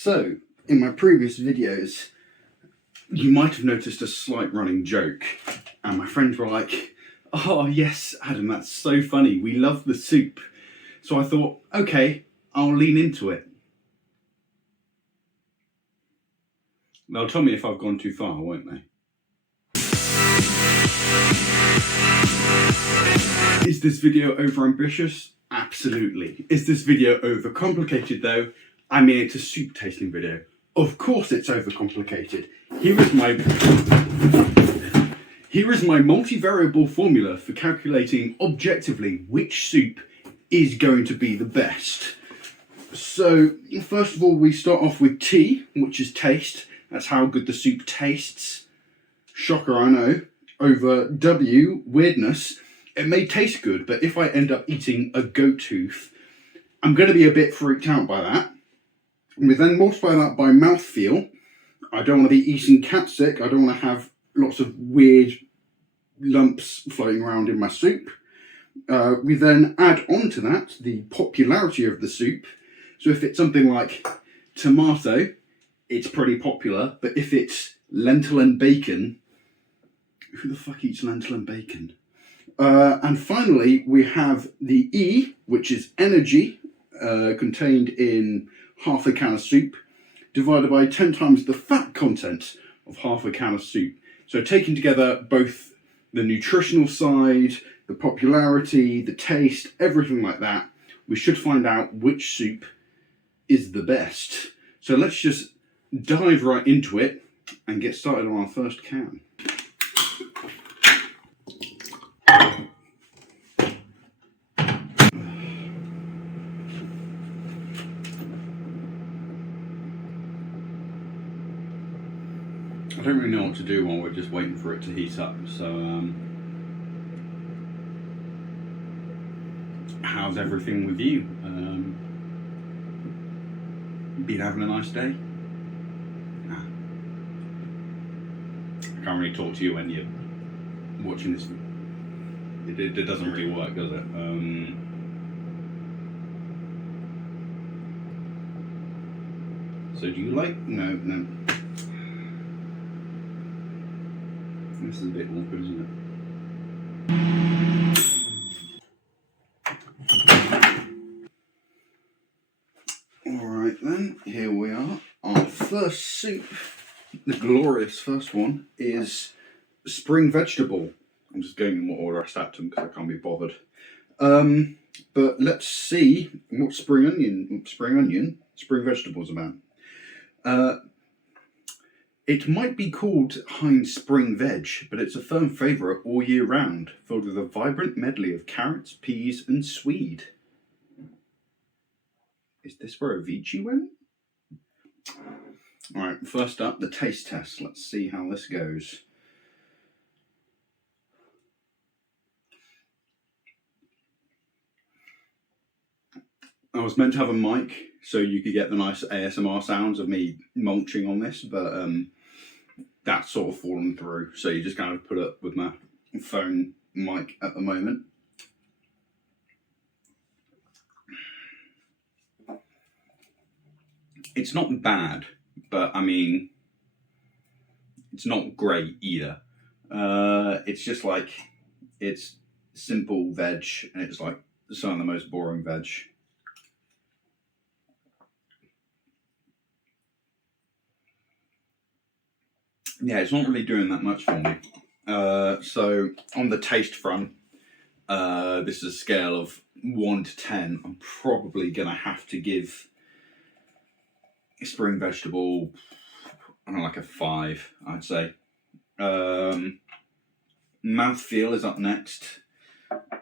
So, in my previous videos, you might have noticed a slight running joke, and my friends were like, "Oh yes, Adam, that's so funny, we love the soup." So I thought, okay, I'll lean into it. They'll tell me if I've gone too far, won't they? Is this video overambitious? Absolutely. Is this video overcomplicated though? I mean, it's a soup tasting video. Of course it's overcomplicated. Here is my multivariable formula for calculating objectively which soup is going to be the best. So, first of all, we start off with T, which is taste. That's how good the soup tastes. Shocker, I know. Over W, weirdness. It may taste good, but if I end up eating a goat tooth, I'm going to be a bit freaked out by that. We then multiply that by mouthfeel. I don't want to be eating cat sick. I don't want to have lots of weird lumps floating around in my soup. We then add on to that the popularity of the soup. So if it's something like tomato, it's pretty popular. But if it's lentil and bacon, who the fuck eats lentil and bacon? And finally, we have the E, which is energy, contained in half a can of soup, divided by 10 times the fat content of half a can of soup. So taking together both the nutritional side, the popularity, the taste, everything like that, we should find out which soup is the best. So let's just dive right into it and get started on our first can. I don't really know what to do while we're just waiting for it to heat up, so how's everything with you? Been having a nice day? Nah. I can't really talk to you when you're watching this. It doesn't really work, does it? So do you like? No. This is a bit awkward, isn't it? Alright then, here we are. Our first soup, the glorious first one, is spring vegetable. I'm just going in what order I stacked them because I can't be bothered. But let's see what spring vegetable is about. It might be called Heinz spring veg, but it's a firm favourite all year round, filled with a vibrant medley of carrots, peas and swede. Is this where Avicii went? Alright, first up, the taste test. Let's see how this goes. I was meant to have a mic so you could get the nice ASMR sounds of me munching on this, but that's sort of fallen through. So you just kind of put up with my phone mic at the moment. It's not bad, but I mean, it's not great either. It's just like, it's simple veg, and it's like some of the most boring veg. Yeah, it's not really doing that much for me. So on the taste front, this is a scale of 1 to 10. I'm probably gonna have to give spring vegetable, I don't know, like a 5, I'd say. Mouthfeel is up next.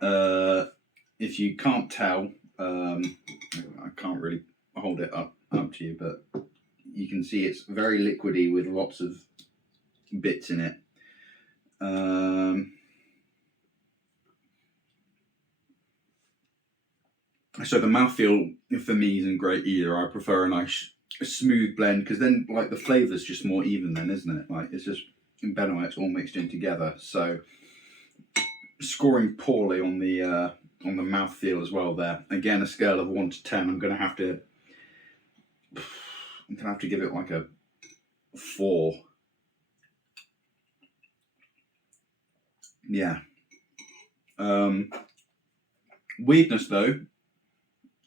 If you can't tell, I can't really hold it up to you, but you can see it's very liquidy with lots of bits in it. So the mouthfeel for me isn't great either. I prefer a nice smooth blend, because then like the flavour's just more even then, isn't it? Like it's just better when it's all mixed in together. So scoring poorly on the mouthfeel as well there. Again, a scale of 1 to 10. I'm going to have to I'm gonna have to give it like a 4. Yeah. Weirdness though,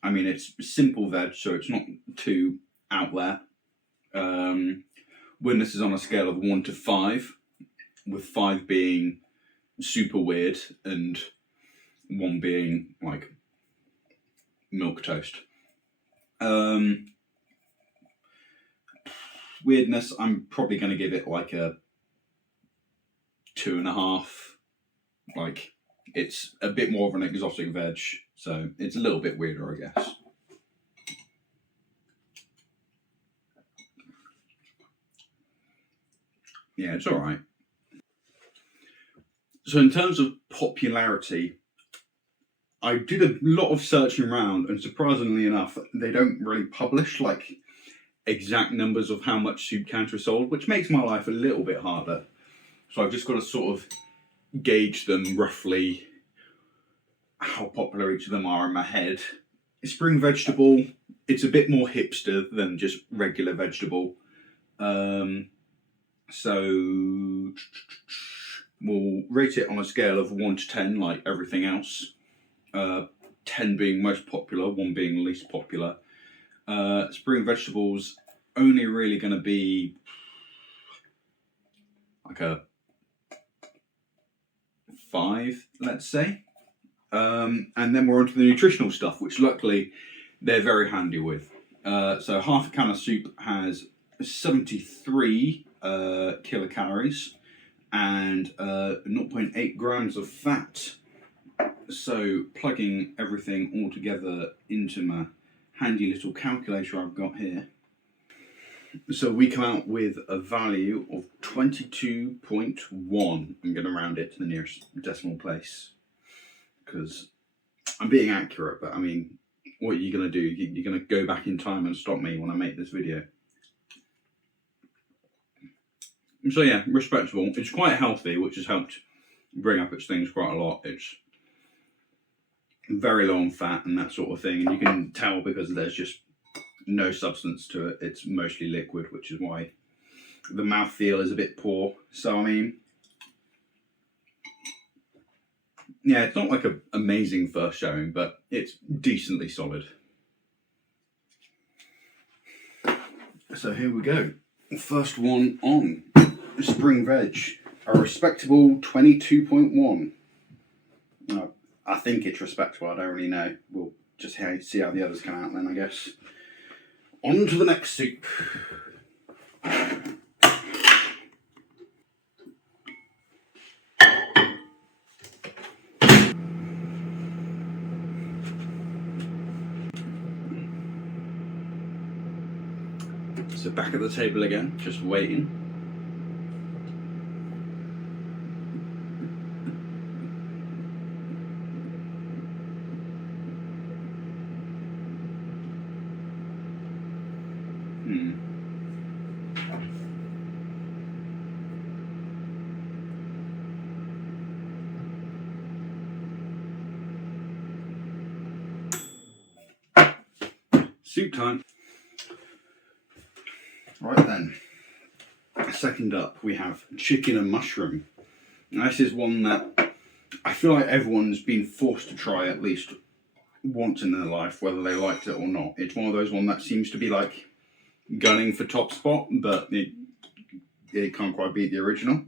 I mean it's simple veg, so it's not too out there. Weirdness is on a scale of 1 to 5, with 5 being super weird and 1 being like milk toast. Weirdness, I'm probably going to give it like a 2.5. Like, it's a bit more of an exotic veg, so it's a little bit weirder, I guess. Yeah, it's alright. So in terms of popularity, I did a lot of searching around, and surprisingly enough, they don't really publish like exact numbers of how much Soup Counter is sold, which makes my life a little bit harder. So I've just got to sort of gauge them roughly, how popular each of them are in my head. Spring vegetable, it's a bit more hipster than just regular vegetable. So we'll rate it on a scale of 1 to 10, like everything else. 10 being most popular, 1 being least popular. Spring vegetables only really going to be like a 5, let's say. And then we're onto the nutritional stuff, which luckily they're very handy with. So half a can of soup has 73 kilocalories and 0.8 grams of fat. So plugging everything all together into my handy little calculator I've got here. So we come out with a value of 22.1. I'm going to round it to the nearest decimal place because I'm being accurate, but I mean, what are you going to do? You're going to go back in time and stop me when I make this video. So yeah, respectable. It's quite healthy, which has helped bring up its things quite a lot. It's very low on fat and that sort of thing, and you can tell because there's just no substance to it. It's mostly liquid, which is why the mouthfeel is a bit poor. So I mean, yeah, it's not like an amazing first showing, but it's decently solid. So here we go. First one on spring veg, a respectable 22.1. I think it's respectable, I don't really know. We'll just see how the others come out then, I guess. On to the next soup. So back at the table again, just waiting. Soup time. Right then, second up we have chicken and mushroom. Now, this is one that I feel like everyone's been forced to try at least once in their life, whether they liked it or not. It's one of those ones that seems to be like gunning for top spot, but it can't quite beat the original.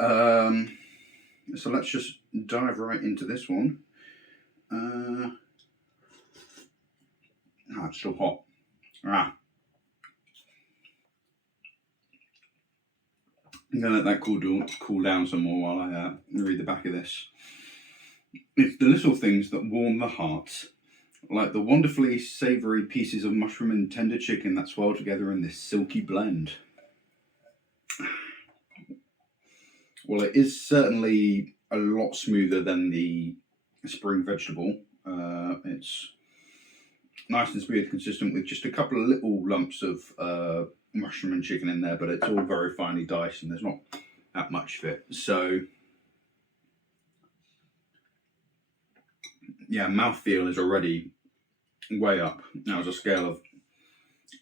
So let's just dive right into this one. It's still hot. I'm going to let that cool down some more while I read the back of this. It's the little things that warm the heart, like the wonderfully savoury pieces of mushroom and tender chicken that swirl together in this silky blend. Well, it is certainly a lot smoother than the spring vegetable. It's nice and smooth, consistent with just a couple of little lumps of mushroom and chicken in there, but it's all very finely diced and there's not that much of it. So yeah, mouthfeel is already way up. Now, as a scale of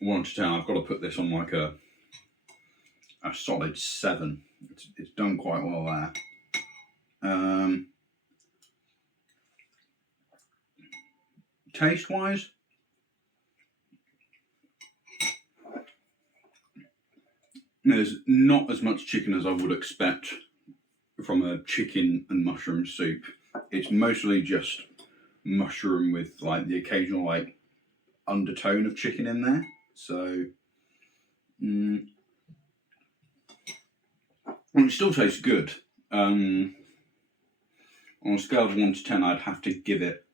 1 to 10, I've got to put this on like a solid 7. It's done quite well there. Taste wise, there's not as much chicken as I would expect from a chicken and mushroom soup. It's mostly just mushroom with like the occasional like undertone of chicken in there. So it still tastes good. On a scale of 1 to 10, I'd have to give it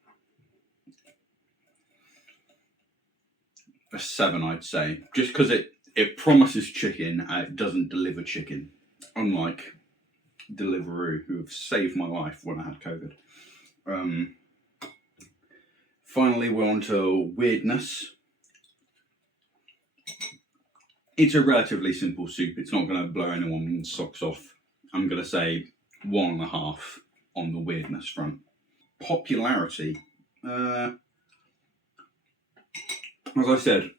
a 7, I'd say. Just because it promises chicken and it doesn't deliver chicken. Unlike Deliveroo, who have saved my life when I had COVID. Finally, we're on to weirdness. It's a relatively simple soup. It's not going to blow anyone's socks off. I'm going to say 1.5 on the weirdness front. Popularity. As I said,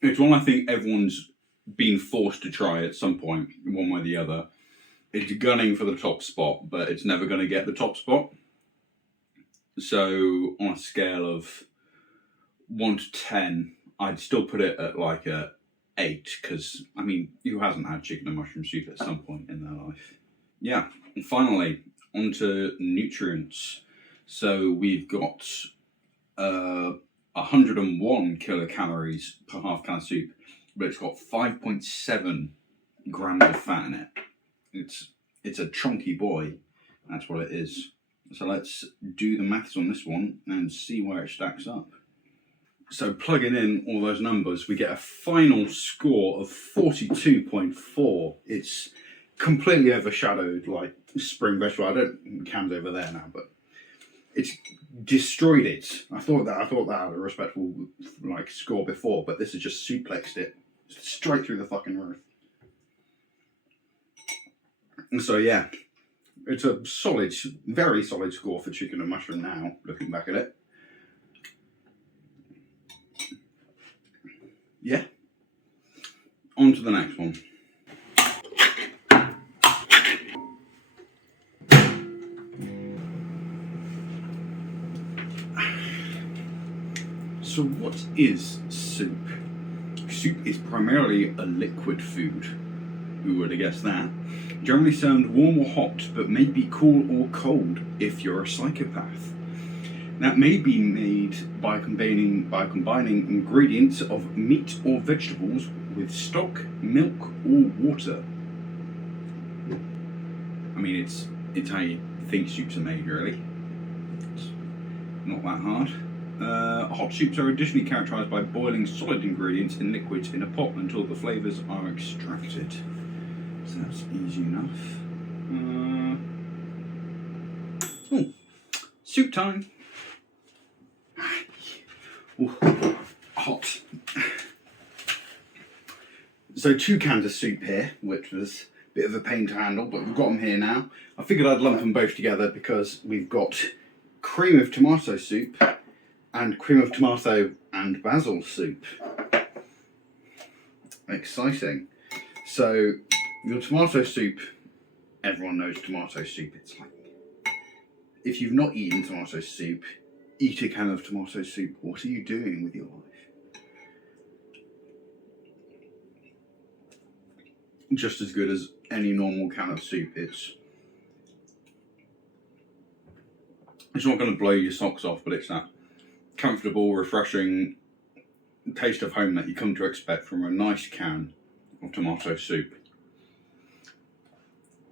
it's one I think everyone's been forced to try at some point, one way or the other. It's gunning for the top spot, but it's never going to get the top spot. So on a scale of 1 to 10, I'd still put it at like a 8, because, I mean, who hasn't had chicken and mushroom soup at some point in their life? Yeah, and finally, onto nutrients. So we've got 101 kilocalories per half can of soup, but it's got 5.7 grams of fat in it. It's a chunky boy, that's what it is. So let's do the maths on this one and see where it stacks up. So plugging in all those numbers, we get a final score of 42.4. It's completely overshadowed like spring vegetable. Cam's over there now, but it's destroyed it. I thought that had a respectable like score before, but this has just suplexed it straight through the fucking roof. And so yeah, it's a solid, very solid score for chicken and mushroom now, looking back at it. Yeah. On to the next one. So what is soup? Soup is primarily a liquid food. Who would have guessed that? Generally served warm or hot, but may be cool or cold if you're a psychopath. That may be made by combining ingredients of meat or vegetables with stock, milk, or water. I mean, it's how you think soups are made, really. It's not that hard. Hot soups are additionally characterised by boiling solid ingredients in liquids in a pot until the flavours are extracted. So that's easy enough. Soup time. Ooh, hot. So 2 cans of soup here, which was a bit of a pain to handle, but we've got them here now. I figured I'd lump them both together because we've got cream of tomato soup and cream of tomato and basil soup. Exciting. So your tomato soup, everyone knows tomato soup. It's like, if you've not eaten tomato soup, eat a can of tomato soup. What are you doing with your life? Just as good as any normal can of soup. It's not going to blow your socks off, but it's that comfortable, refreshing taste of home that you come to expect from a nice can of tomato soup.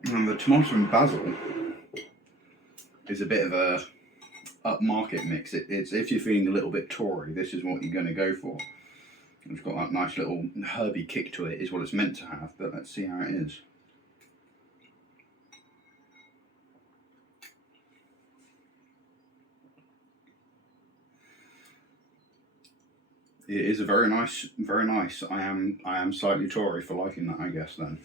And the tomato and basil is a bit of a upmarket mix. It's if you're feeling a little bit Tory, this is what you're going to go for. It's got that nice little herby kick to it, is what it's meant to have, but let's see how it is. It is a very nice, very nice. I am slightly Tory for liking that, I guess then.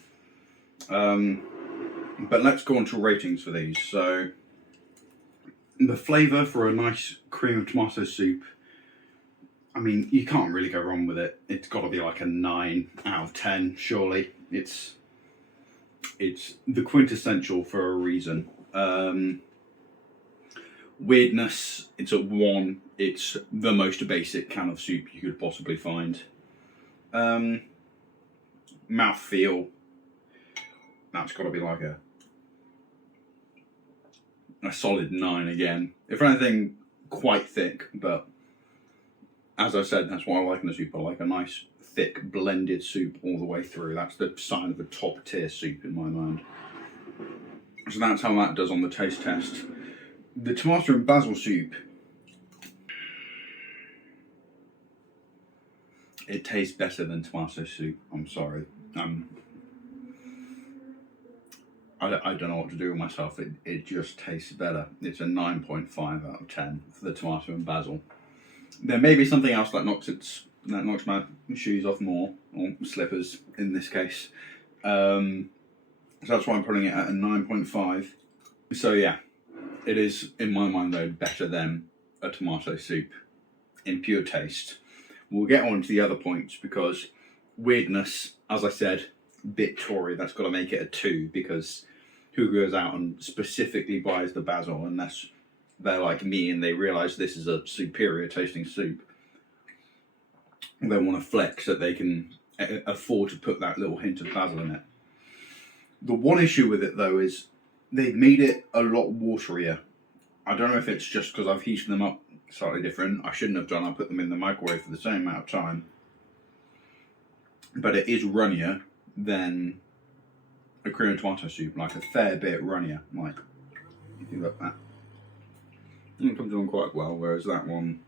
But let's go on to ratings for these. So the flavour for a nice cream of tomato soup, I mean, you can't really go wrong with it. It's got to be like a 9 out of 10, surely. It's the quintessential for a reason. Weirdness, it's a 1. It's the most basic can of soup you could possibly find. Mouthfeel, that's got to be like a solid 9 again. If anything, quite thick, but as I said, that's what I like in a soup. I like a nice, thick, blended soup all the way through. That's the sign of a top tier soup in my mind. So that's how that does on the taste test. The tomato and basil soup, it tastes better than tomato soup. I'm sorry. I don't know what to do with myself. It just tastes better. It's a 9.5 out of 10 for the tomato and basil. There may be something else that knocks my shoes off more, or slippers in this case. So that's why I'm putting it at a 9.5. So yeah, it is, in my mind though, better than a tomato soup in pure taste. We'll get on to the other points because weirdness, as I said, bit Tory. That's got to make it a 2 because who goes out and specifically buys the basil unless they're like me and they realise this is a superior tasting soup. They want to flex that they can afford to put that little hint of basil in it. The one issue with it though is they've made it a lot waterier. I don't know if it's just because I've heated them up slightly different. I shouldn't have done. I put them in the microwave for the same amount of time. But it is runnier than a cream and tomato soup, like a fair bit runnier. Like, if you look at that. It comes on quite well, whereas that one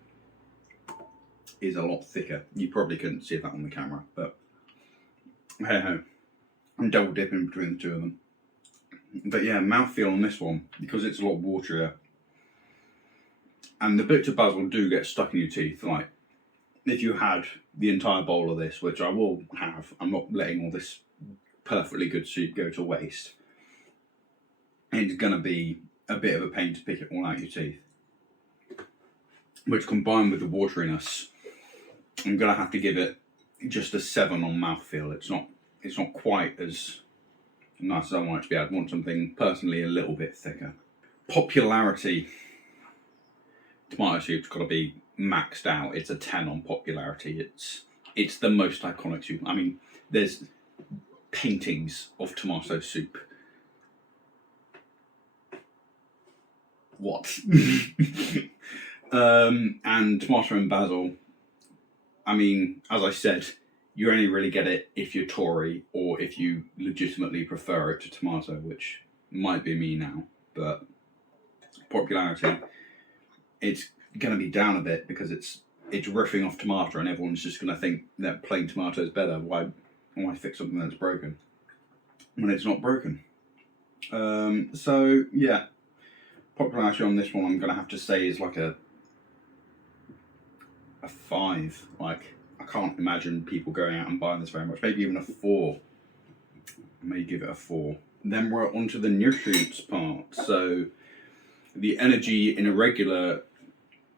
is a lot thicker. You probably couldn't see that on the camera, but hey ho. I'm double dipping between the two of them. But yeah, mouthfeel on this one, because it's a lot waterier. And the bits of basil do get stuck in your teeth. Like, if you had the entire bowl of this, which I will have, I'm not letting all this perfectly good soup go to waste. It's going to be a bit of a pain to pick it all out your teeth. Which, combined with the wateriness, I'm going to have to give it just a 7 on mouthfeel. It's not quite as nice as I want it to be. I'd want something, personally, a little bit thicker. Popularity. Tomato soup's got to be maxed out. It's a 10 on popularity. It's the most iconic soup. I mean, there's paintings of tomato soup. What? And tomato and basil, I mean, as I said, you only really get it if you're Tory or if you legitimately prefer it to tomato, which might be me now, but popularity, it's going to be down a bit because it's riffing off tomato and everyone's just going to think that plain tomato is better. Why fix something that's broken when it's not broken? So yeah, popularity on this one I'm going to have to say is like a 5. Like, I can't imagine people going out and buying this very much. Maybe even a 4. I may give it a 4. Then we're on to the nutrients part. So the energy in a regular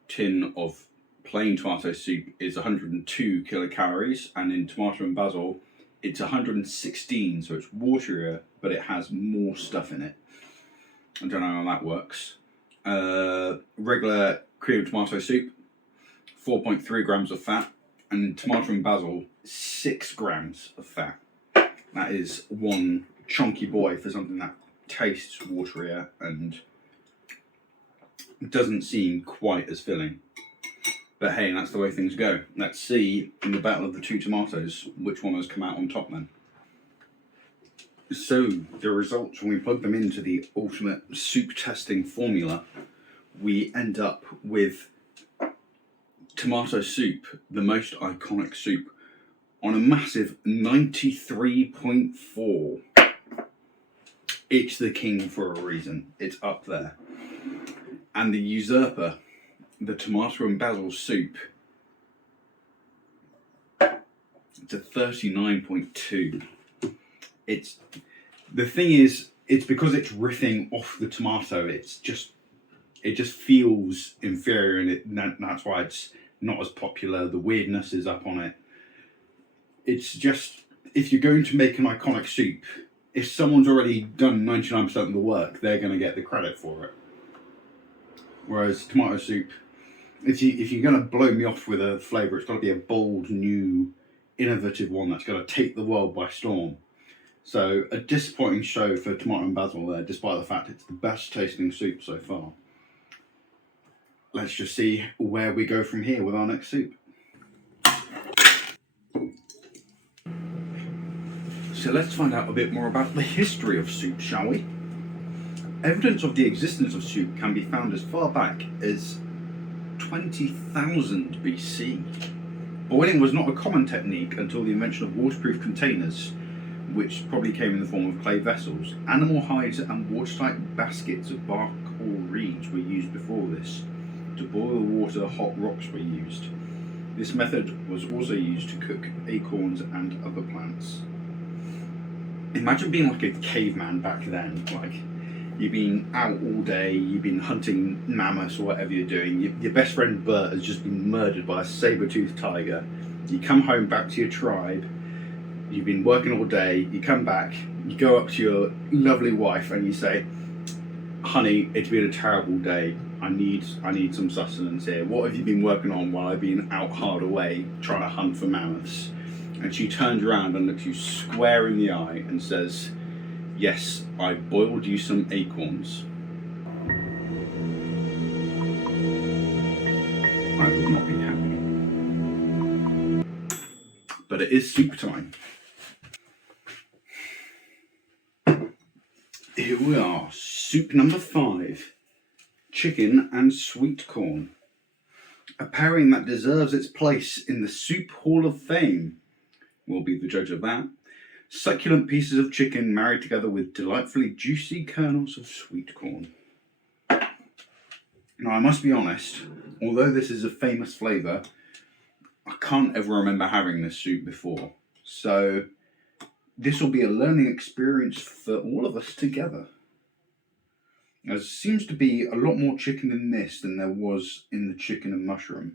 tin of plain tomato soup is 102 kilocalories, and in tomato and basil it's 116, so it's waterier, but it has more stuff in it. I don't know how that works. Regular cream of tomato soup, 4.3 grams of fat, and tomato and basil, 6 grams of fat. That is one chunky boy for something that tastes waterier and doesn't seem quite as filling. But hey, that's the way things go. Let's see, in the battle of the two tomatoes, which one has come out on top then. So, the results, when we plug them into the ultimate soup testing formula, we end up with tomato soup, the most iconic soup, on a massive 93.4. It's the king for a reason. It's up there. And the usurper, the tomato and basil soup, it's a 39.2. The thing is, it's because it's riffing off the tomato. It just feels inferior, and that's why it's not as popular, the weirdness is up on it. It's just, if you're going to make an iconic soup, if someone's already done 99% of the work, they're going to get the credit for it. Whereas tomato soup, if you're going to blow me off with a flavour, it's got to be a bold, new, innovative one that's going to take the world by storm. So a disappointing show for tomato and basil there, despite the fact it's the best tasting soup so far. Let's just see where we go from here with our next soup. So let's find out a bit more about the history of soup, shall we? Evidence of the existence of soup can be found as far back as 20,000 BC. Boiling was not a common technique until the invention of waterproof containers, which probably came in the form of clay vessels. Animal hides and watertight baskets of bark or reeds were used before this. To boil water, hot rocks were used. This method was also used to cook acorns and other plants. Imagine being like a caveman back then, like you've been out all day, you've been hunting mammoths or whatever you're doing, your best friend Bert has just been murdered by a saber-toothed tiger, you come home back to your tribe, you've been working all day, you come back, you go up to your lovely wife and you say, honey, it's been a terrible day, I need some sustenance here, what have you been working on while I've been out hard away trying to hunt for mammoths? And she turns around and looks you square in the eye and says, yes, I boiled you some acorns. I would not be happy. But it is soup time. Here we are, soup number 5. Chicken and sweet corn. A pairing that deserves its place in the Soup Hall of Fame. We'll be the judge of that. Succulent pieces of chicken married together with delightfully juicy kernels of sweet corn. Now, I must be honest, although this is a famous flavour, I can't ever remember having this soup before. So this will be a learning experience for all of us together. There seems to be a lot more chicken in this than there was in the chicken and mushroom.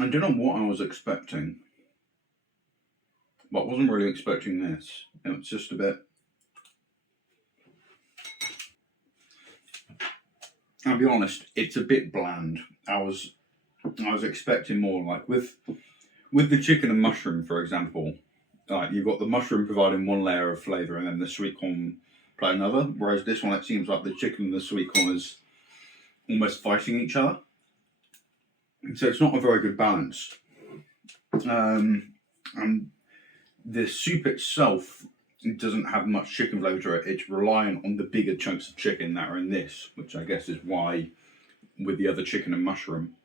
I don't know what I was expecting, but I wasn't really expecting this. It was just a bit... I'll be honest, it's a bit bland. I was expecting more, like with the chicken and mushroom, for example. Like you've got the mushroom providing one layer of flavour and then the sweet corn play another. Whereas this one, it seems like the chicken and the sweet corn is almost fighting each other. So it's not a very good balance. And the soup itself doesn't have much chicken flavour to it. It's relying on the bigger chunks of chicken that are in this, which I guess is why with the other chicken and mushroom,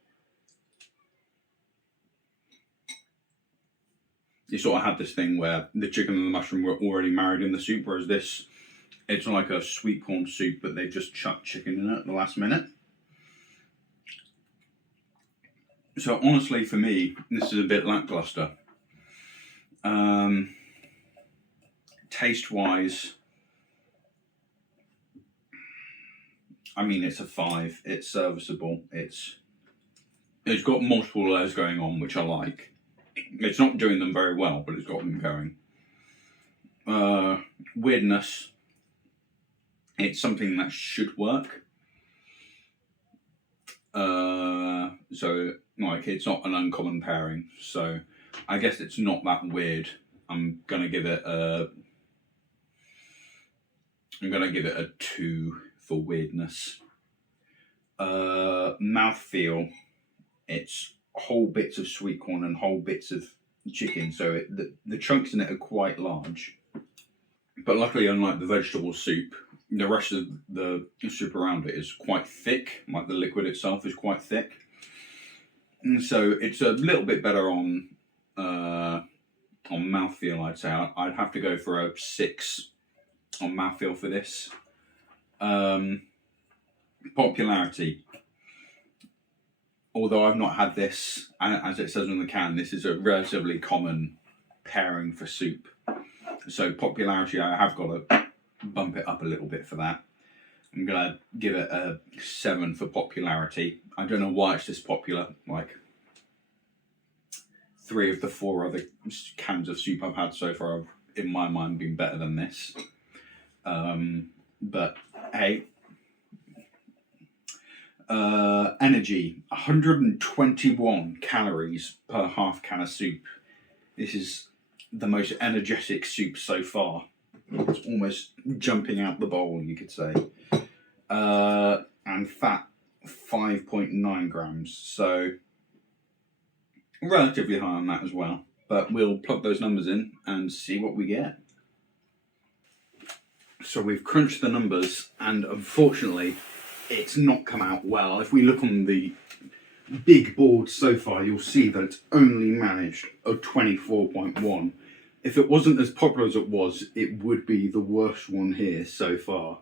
you sort of had this thing where the chicken and the mushroom were already married in the soup, whereas this, it's like a sweet corn soup, but they just chucked chicken in it at the last minute. So honestly, for me, this is a bit lackluster. Taste-wise, I mean, it's a 5. It's serviceable. It's got multiple layers going on, which I like. It's not doing them very well, but it's got them going. Weirdness, it's something that should work. So, like, it's not an uncommon pairing. So, I guess it's not that weird. I'm gonna give it a 2 for weirdness. Mouthfeel, it's whole bits of sweet corn and whole bits of chicken, so the chunks in it are quite large. But luckily, unlike the vegetable soup, the rest of the soup around it is quite thick, like the liquid itself is quite thick. And so it's a little bit better on mouthfeel, I'd say. I'd have to go for a 6 on mouthfeel for this. Popularity. Although I've not had this, as it says on the can, this is a relatively common pairing for soup. So popularity, I have got to bump it up a little bit for that. I'm gonna give it a 7 for popularity. I don't know why it's this popular. Like 3 of the 4 other cans of soup I've had so far have, in my mind, been better than this. But hey, energy, 121 calories per half can of soup. This is the most energetic soup so far. It's almost jumping out the bowl, you could say. And fat, 5.9 grams. So relatively high on that as well. But we'll plug those numbers in and see what we get. So we've crunched the numbers, and unfortunately, it's not come out well. If we look on the big board so far, you'll see that it's only managed a 24.1. If it wasn't as popular as it was, it would be the worst one here so far.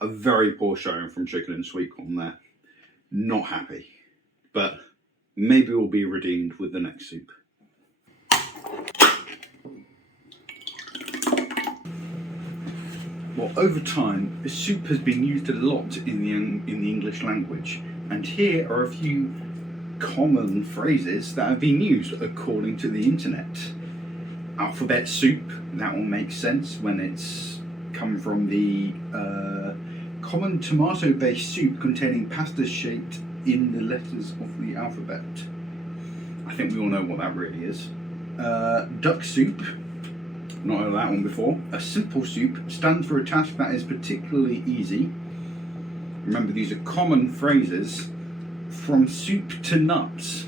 A very poor showing from chicken and sweet corn there. Not happy. But maybe we'll be redeemed with the next soup. Well, over time, soup has been used a lot in the English language, and here are a few common phrases that have been used according to the internet. Alphabet soup, that will make sense when it's come from the common tomato-based soup containing pasta shaped in the letters of the alphabet. I think we all know what that really is. Duck soup, not heard of that one before. A simple soup stands for a task that is particularly easy. Remember, these are common phrases. From soup to nuts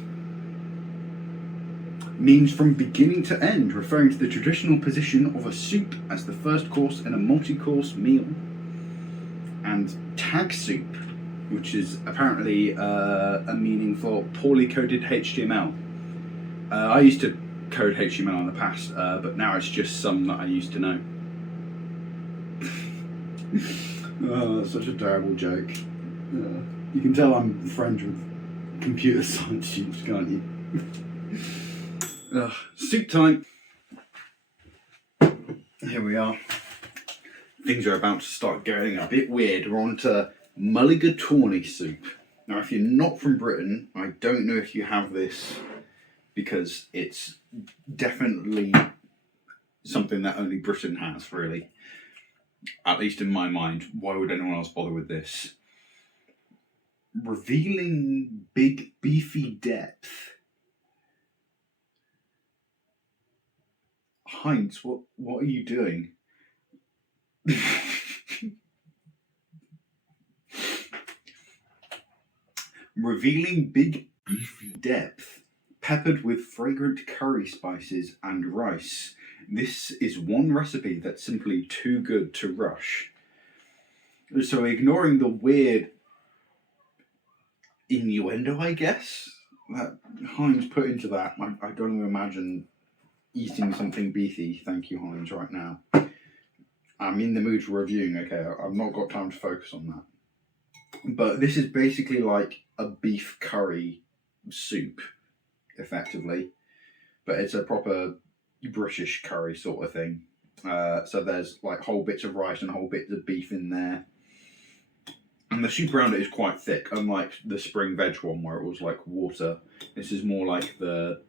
means from beginning to end, referring to the traditional position of a soup as the first course in a multi-course meal. And tag soup, which is apparently a meaning for poorly coded HTML. I used to code HTML in the past, but now it's just some that I used to know. Oh, that's such a terrible joke. You can tell I'm friends with computer science students, can't you? Soup time. Here we are. Things are about to start getting a bit weird. We're on to mulligatawny soup. Now, if you're not from Britain, I don't know if you have this, because it's definitely something that only Britain has, really. At least in my mind. Why would anyone else bother with this? Revealing big beefy depth. Heinz, what are you doing? Revealing big beefy depth, peppered with fragrant curry spices and rice. This is one recipe that's simply too good to rush. So ignoring the weird innuendo, I guess, that Heinz put into that, I don't even imagine eating something beefy, thank you Heinz, right now. I'm in the mood for reviewing, okay, I've not got time to focus on that. But this is basically like a beef curry soup, effectively. But it's a proper British curry sort of thing. So there's like whole bits of rice and whole bits of beef in there. And the soup around it is quite thick, unlike the spring veg one where it was like water. This is more like the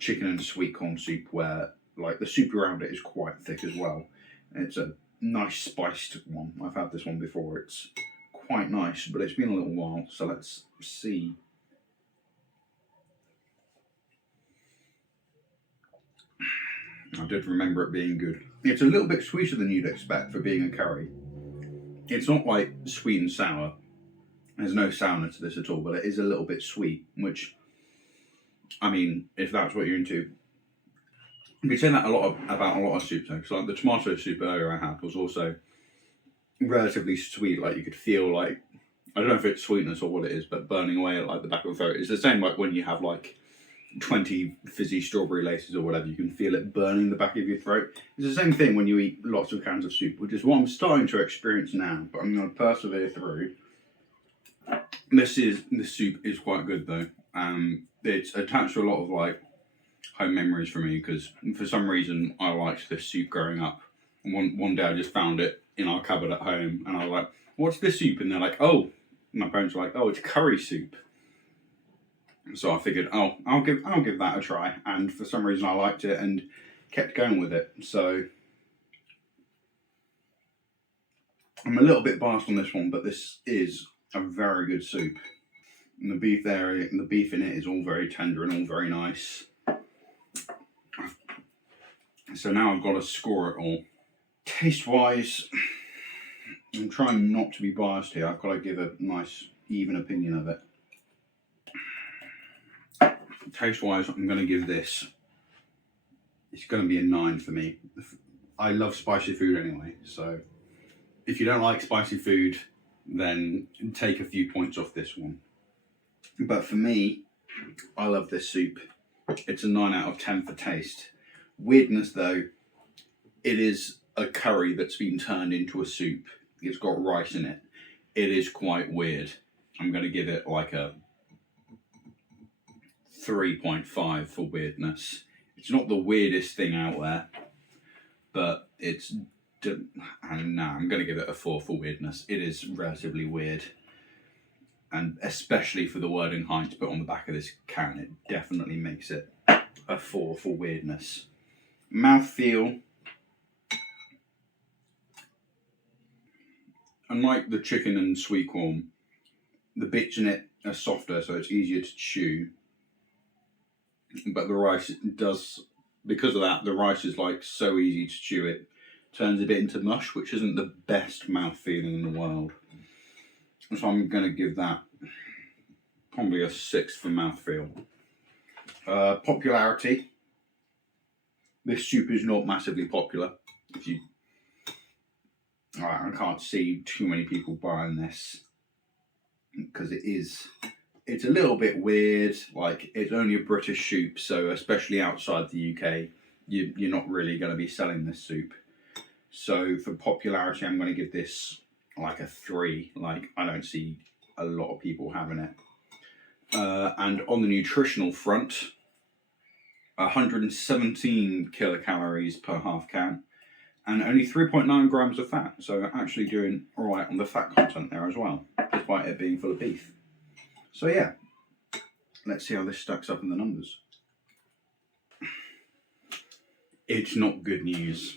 chicken and sweet corn soup where like the soup around it is quite thick as well. And it's a nice spiced one. I've had this one before. It's quite nice, but it's been a little while, so let's see. I did remember it being good. It's a little bit sweeter than you'd expect for being a curry. It's not like sweet and sour. There's no sourness to this at all, but it is a little bit sweet, which, I mean, if that's what you're into. You could say that about a lot of soups though, because like the tomato soup earlier I had was also relatively sweet. Like you could feel like, I don't know if it's sweetness or what it is, but burning away at like the back of the throat. It's the same like when you have like 20 fizzy strawberry laces or whatever, you can feel it burning the back of your throat. It's the same thing when you eat lots of cans of soup, which is what I'm starting to experience now, but I'm going to persevere through. This soup is quite good though. It's attached to a lot of like home memories for me, because for some reason I liked this soup growing up. And one day I just found it in our cupboard at home, and I was like, "What's this soup?" And they're like, "Oh," my parents were like, "Oh, it's curry soup." So I figured, oh, I'll give that a try, and for some reason I liked it and kept going with it. So I'm a little bit biased on this one, but this is a very good soup. And the beef in it is all very tender and all very nice. So now I've got to score it all. Taste-wise, I'm trying not to be biased here. I've got to give a nice, even opinion of it. Taste-wise, I'm going to give this, it's going to be a 9 for me. I love spicy food anyway, so if you don't like spicy food, then take a few points off this one. But for me, I love this soup. It's a 9 out of 10 for taste. Weirdness though, it is a curry that's been turned into a soup. It's got rice in it. It is quite weird. I'm going to give it like a 3.5 for weirdness. It's not the weirdest thing out there, but it's, I'm going to give it a 4 for weirdness. It is relatively weird, and especially for the wording Heinz put on the back of this can, it definitely makes it a 4 for weirdness. Mouthfeel, unlike the chicken and sweet corn, the bits in it are softer, so it's easier to chew. But the rice does, because of that, the rice is like so easy to chew, it turns a bit into mush, which isn't the best mouth feeling in the world. So I'm going to give that probably a 6 for mouthfeel. Popularity. This soup is not massively popular. I can't see too many people buying this, because it's a little bit weird. Like, it's only a British soup, so especially outside the UK, you're not really going to be selling this soup. So for popularity, I'm going to give this like a 3. Like, I don't see a lot of people having it. And on the nutritional front, 117 kilocalories per half can, and only 3.9 grams of fat. So actually doing all right on the fat content there as well, despite it being full of beef. So yeah, let's see how this stacks up in the numbers. It's not good news.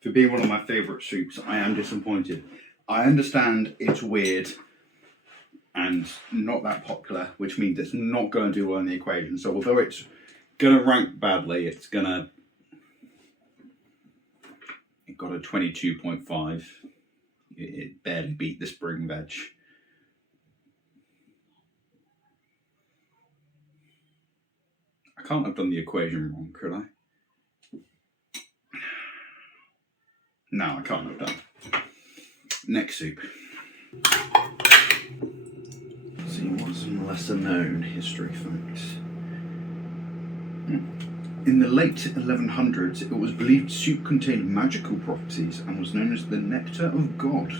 For being one of my favourite soups, I am disappointed. I understand it's weird and not that popular, which means it's not going to do well in the equation. So although it's going to rank badly, it got a 22.5. It barely beat the spring veg. I can't have done the equation wrong, could I? No, I can't have done. Next soup. Let's see what some lesser known history facts. In the late 1100s, it was believed soup contained magical properties and was known as the nectar of God.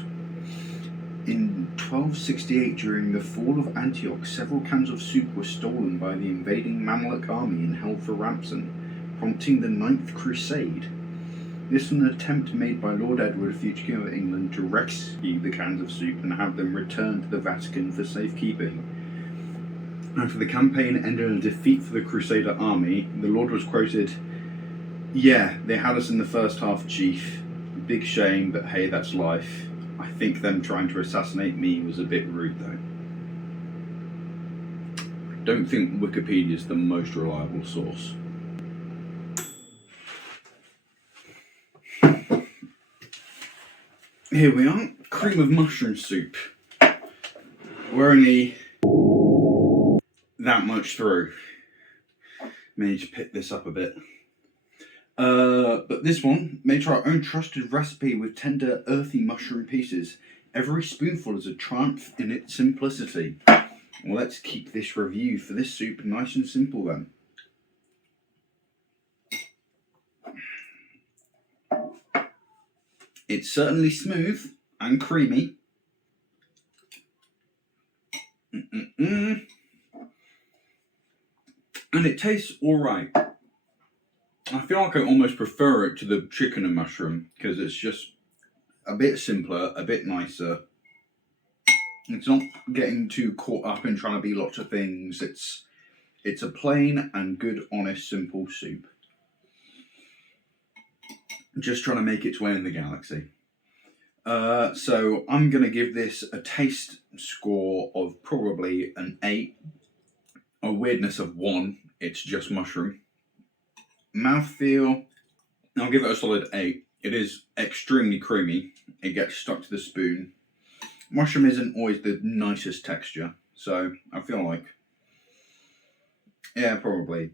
In 1268, during the fall of Antioch, several cans of soup were stolen by the invading Mamluk army and held for ransom, prompting the Ninth Crusade. This was an attempt made by Lord Edward, future King of England, to rescue the cans of soup and have them returned to the Vatican for safekeeping. After the campaign ended in a defeat for the Crusader army, the Lord was quoted, "Yeah, they had us in the first half, Chief. Big shame, but hey, that's life. I think them trying to assassinate me was a bit rude, though." I don't think Wikipedia is the most reliable source. Here we are, cream of mushroom soup. We're only that much through. May need to pick this up a bit. But this one, made to our own trusted recipe with tender, earthy mushroom pieces. Every spoonful is a triumph in its simplicity. Well, let's keep this review for this soup nice and simple then. It's certainly smooth and creamy. And it tastes alright. I feel like I almost prefer it to the chicken and mushroom, because it's just a bit simpler, a bit nicer. It's not getting too caught up in trying to be lots of things. It's a plain and good, honest, simple soup. Just trying to make its way in the galaxy. So I'm going to give this a taste score of probably an 8. A weirdness of 1. It's just mushroom. Mouthfeel, I'll give it a solid 8. It is extremely creamy. It gets stuck to the spoon. Mushroom isn't always the nicest texture, so I feel like, yeah, probably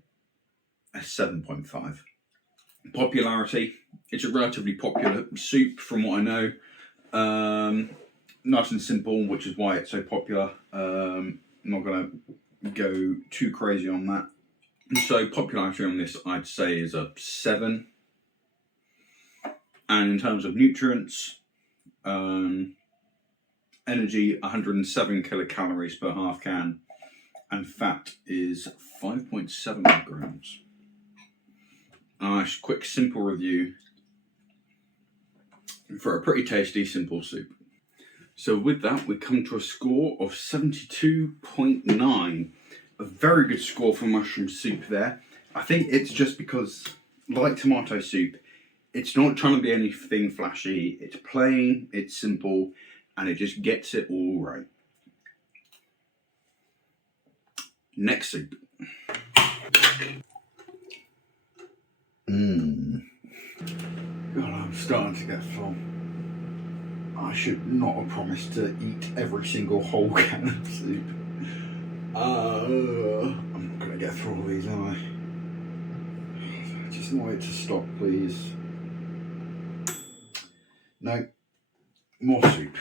a 7.5. Popularity, it's a relatively popular soup from what I know. Nice and simple, which is why it's so popular. I'm not going to go too crazy on that. So popularity on this, I'd say, is a 7. And in terms of nutrients, energy 107 kilocalories per half can, and fat is 5.7 grams. Nice, quick, simple review for a pretty tasty, simple soup. So with that, we come to a score of 72.9. A very good score for mushroom soup there. I think it's just because, like tomato soup, it's not trying to be anything flashy. It's plain, it's simple, and it just gets it all right. Next soup. God, I'm starting to get full. I should not have promised to eat every single whole can of soup. I'm not going to get through all these, am I? Just want it to stop, please. No, more soup.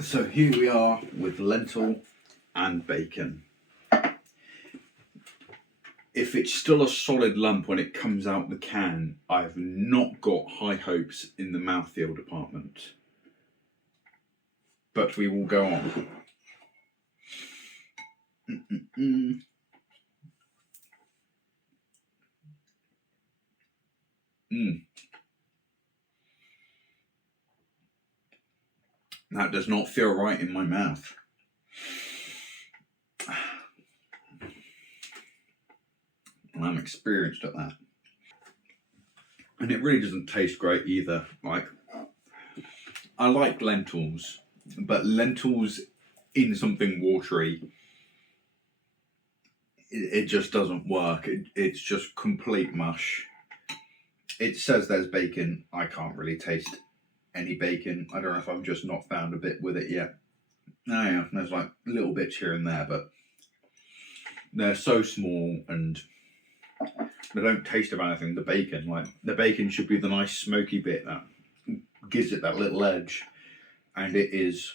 So here we are with lentil and bacon. If it's still a solid lump when it comes out the can, I have not got high hopes in the mouthfeel department. But we will go on. That does not feel right in my mouth. I'm experienced at that. And it really doesn't taste great either. Like, I like lentils, but lentils in something watery, it just doesn't work. It's just complete mush. It says there's bacon. I can't really taste any bacon. I don't know if I've just not found a bit with it yet. Oh yeah, there's like little bits here and there, but they're so small and they don't taste of anything. The bacon should be the nice smoky bit that gives it that little edge, and it is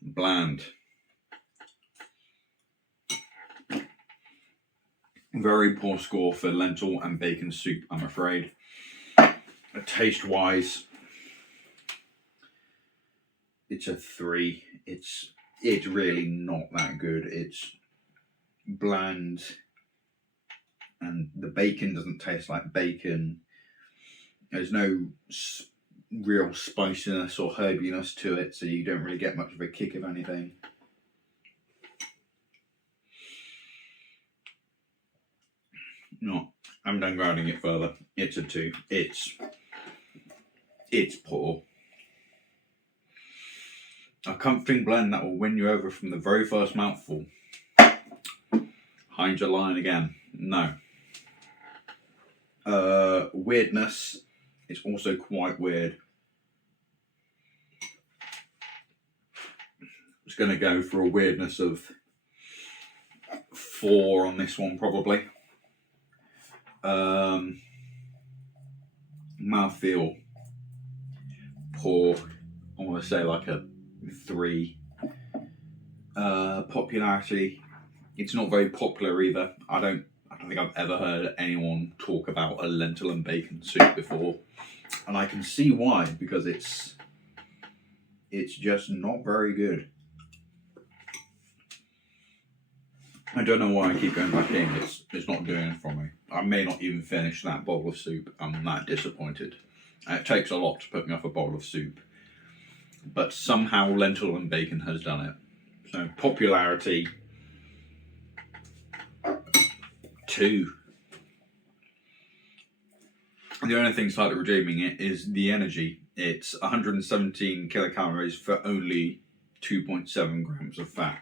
bland. Very poor score for lentil and bacon soup, I'm afraid. Taste wise, it's a 3. It's really not that good. It's bland, and the bacon doesn't taste like bacon. There's no real spiciness or herbiness to it, so you don't really get much of a kick of anything. No, I'm downgrading it further. It's a 2. It's poor. A comforting blend that will win you over from the very first mouthful. Heinz, you're lying again. No. Weirdness. It's also quite weird. I'm just going to go for a weirdness of 4 on this one, probably. Mouthfeel, poor. I want to say like a 3. Popularity, it's not very popular either. I don't think I've ever heard anyone talk about a lentil and bacon soup before, and I can see why, because it's just not very good. I don't know why I keep going back in. It's not doing it for me. I may not even finish that bowl of soup. I'm that disappointed. It takes a lot to put me off a bowl of soup. But somehow Lentil and Bacon has done it. So popularity 2. The only thing slightly redeeming it is the energy. It's 117 kilocalories for only 2.7 grams of fat.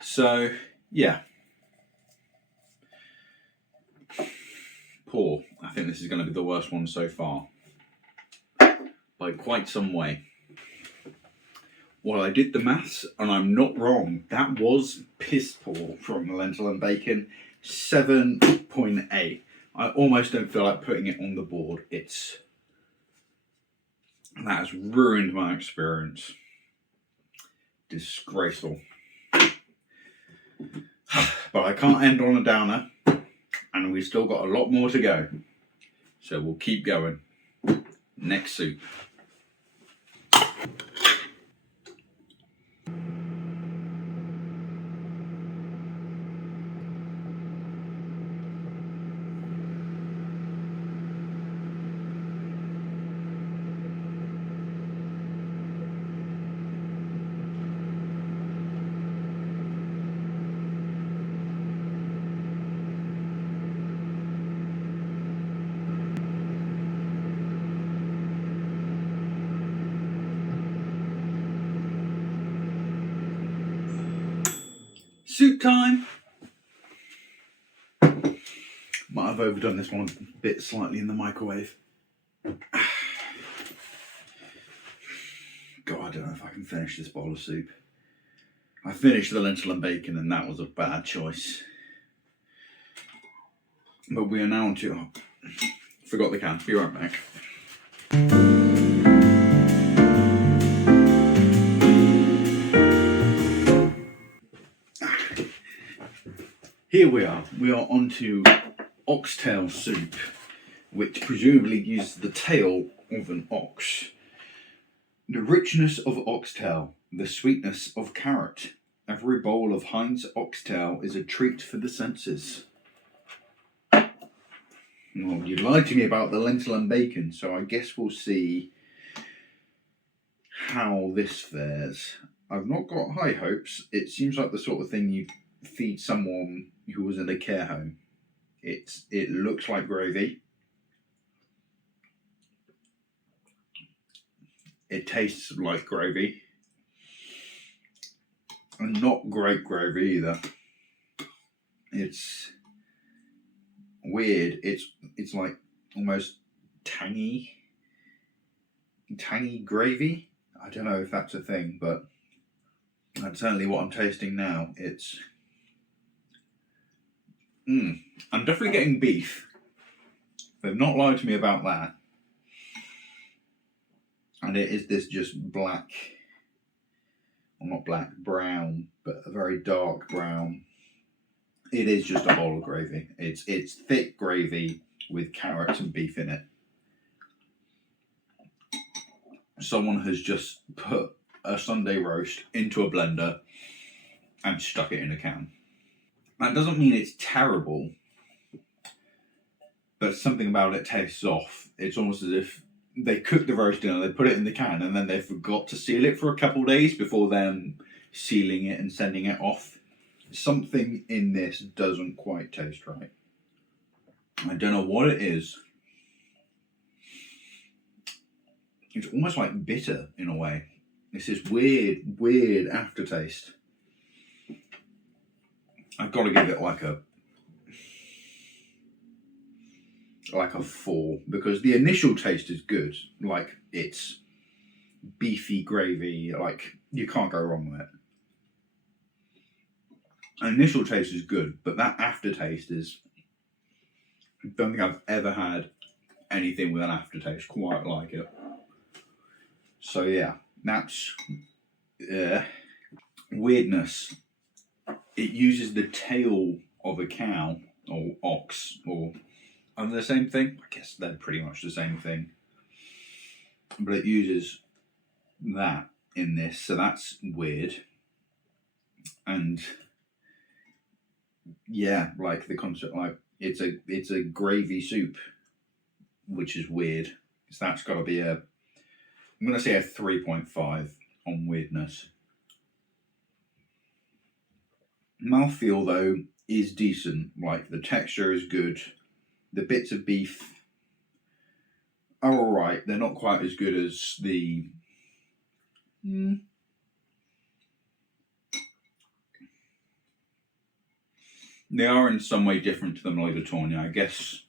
So, yeah. Poor. I think this is going to be the worst one so far. By quite some way. Well, I did the maths, and I'm not wrong. That was piss poor from Lentil and Bacon. 7.8. I almost don't feel like putting it on the board. That has ruined my experience. Disgraceful. But I can't end on a downer, and we've still got a lot more to go. So we'll keep going. Next soup. Soup time! Might have overdone this one a bit slightly in the microwave. God, I don't know if I can finish this bowl of soup. I finished the lentil and bacon and that was a bad choice. But we are now on to... forgot the can. Be right back. Here we are. We are on to oxtail soup, which presumably uses the tail of an ox. The richness of oxtail, the sweetness of carrot. Every bowl of Heinz oxtail is a treat for the senses. Well, you lied to me about the lentil and bacon, so I guess we'll see how this fares. I've not got high hopes. It seems like the sort of thing you feed someone who was in a care home. It looks like gravy. It tastes like gravy. And not great gravy either. It's weird. It's like almost tangy gravy. I don't know if that's a thing, but that's certainly what I'm tasting now. It's I'm definitely getting beef. They've not lied to me about that. And it is this just black, well, not black, brown, but a very dark brown. It is just a bowl of gravy. It's thick gravy with carrots and beef in it. Someone has just put a Sunday roast into a blender and stuck it in a can. That doesn't mean it's terrible, but something about it tastes off. It's almost as if they cooked the roast dinner, they put it in the can, and then they forgot to seal it for a couple of days before then sealing it and sending it off. Something in this doesn't quite taste right. I don't know what it is. It's almost like bitter in a way. It's this weird aftertaste. I've got to give it like a 4, because the initial taste is good. Like, it's beefy gravy, like you can't go wrong with it. Initial taste is good, but that aftertaste is, I don't think I've ever had anything with an aftertaste quite like it. So yeah, that's weirdness. It uses the tail of a cow or ox, or are they the same thing? I guess they're pretty much the same thing. But it uses that in this, so that's weird. And yeah, like the concept, like it's a gravy soup, which is weird. So that's got to be I'm gonna say a 3.5 on weirdness. Mouthfeel though is decent. Like the texture is good. The bits of beef are alright. They're not quite as good as the. They are in some way different to the mulligatawny. I guess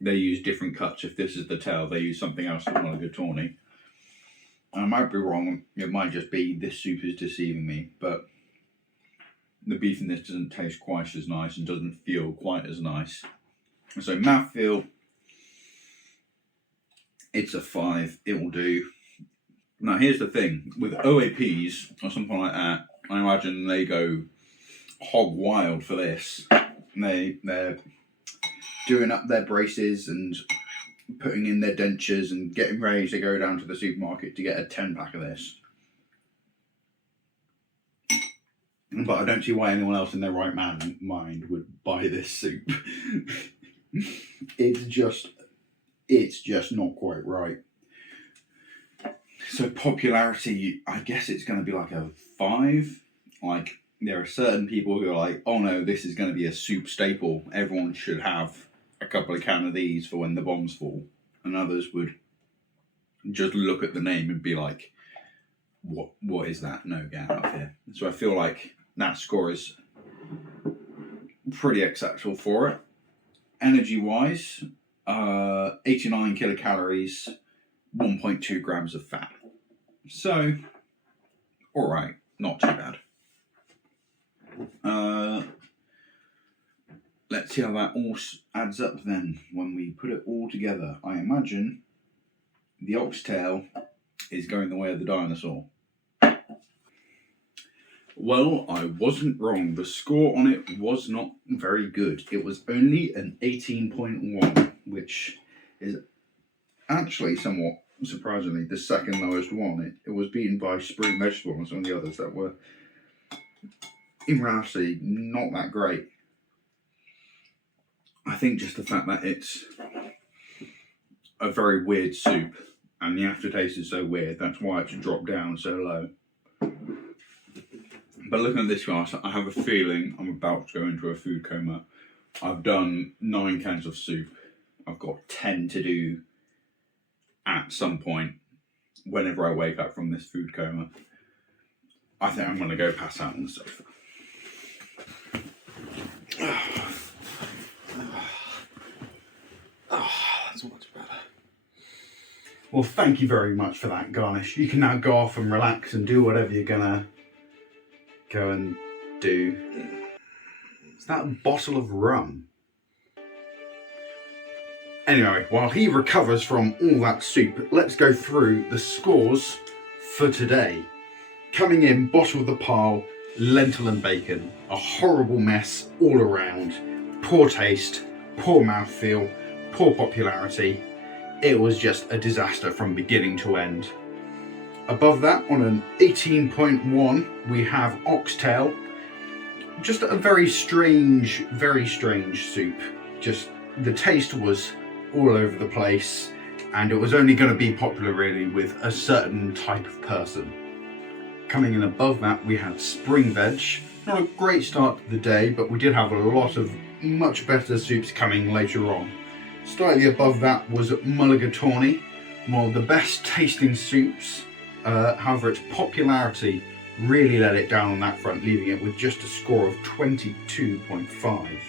they use different cuts. If this is the tail, they use something else for mulligatawny. I might be wrong. It might just be this soup is deceiving me, but the beef in this doesn't taste quite as nice and doesn't feel quite as nice. So mouthfeel, it's a 5. It will do. Now here's the thing with OAPs or something like that. I imagine they go hog wild for this. They're doing up their braces and putting in their dentures and getting ready to go down to the supermarket to get a 10-pack of this. But I don't see why anyone else in their right mind would buy this soup. It's just not quite right. So popularity, I guess it's going to be like a 5. Like there are certain people who are like, oh no, this is going to be a soup staple. Everyone should have a couple of cans of these for when the bombs fall. And others would just look at the name and be like, what is that? No, get out of here. So I feel like that score is pretty acceptable for it. Energy wise, 89 kilocalories, 1.2 grams of fat. So, alright, not too bad. Let's see how that all adds up then when we put it all together. I imagine the oxtail is going the way of the dinosaur. Well, I wasn't wrong. The score on it was not very good. It was only an 18.1, which is actually somewhat surprisingly the second lowest one. It was beaten by Spring Vegetable and some of the others that were, in reality, not that great. I think just the fact that it's a very weird soup and the aftertaste is so weird, that's why it's dropped down so low. But looking at this glass, I have a feeling I'm about to go into a food coma. I've done 9 cans of soup. I've got 10 to do at some point whenever I wake up from this food coma. I think I'm going to go pass out on the sofa. That's much better. Well, thank you very much for that, Garnish. You can now go off and relax and do whatever you're going to go and do. Is that a bottle of rum? Anyway, while he recovers from all that soup, let's go through the scores for today. Coming in bottom of the pile, Lentil and Bacon. A horrible mess all around. Poor taste, poor mouthfeel, poor popularity. It was just a disaster from beginning to end. Above that, on an 18.1, we have Oxtail. Just a very strange soup. Just the taste was all over the place, and it was only going to be popular really with a certain type of person. Coming in above that, we had Spring Veg. Not a great start to the day, but we did have a lot of much better soups coming later on. Slightly above that was Mulligatawny, one of the best tasting soups. However, its popularity really let it down on that front, leaving it with just a score of 22.5.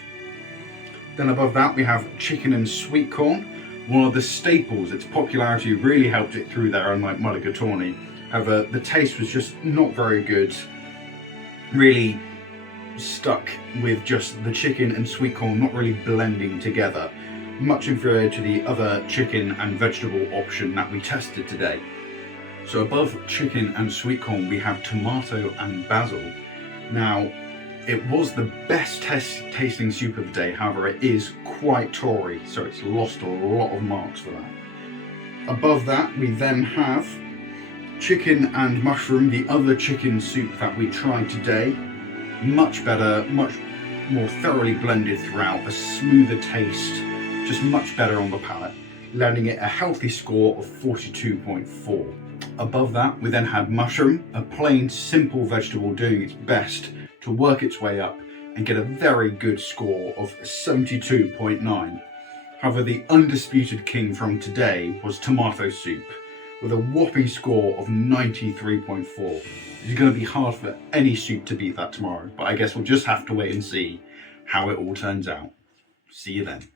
Then above that we have Chicken and Sweet Corn, one of the staples. Its popularity really helped it through there, unlike Mulligatawny. However, the taste was just not very good. Really stuck with just the chicken and sweet corn not really blending together. Much inferior to the other chicken and vegetable option that we tested today. So above chicken and sweet corn we have tomato and basil. Now, it was the best tasting soup of the day, however it is quite Tory, so it's lost a lot of marks for that. Above that we then have chicken and mushroom, the other chicken soup that we tried today. Much better, much more thoroughly blended throughout, a smoother taste, just much better on the palate, landing it a healthy score of 42.4. Above that, we then had mushroom, a plain, simple vegetable doing its best to work its way up and get a very good score of 72.9. However, the undisputed king from today was tomato soup, with a whopping score of 93.4. It's going to be hard for any soup to beat that tomorrow, but I guess we'll just have to wait and see how it all turns out. See you then.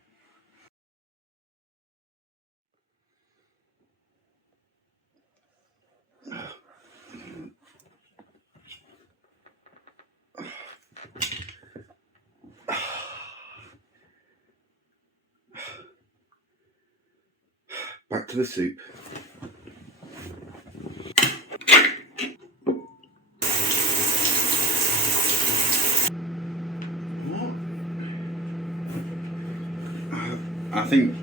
Back to the soup. I think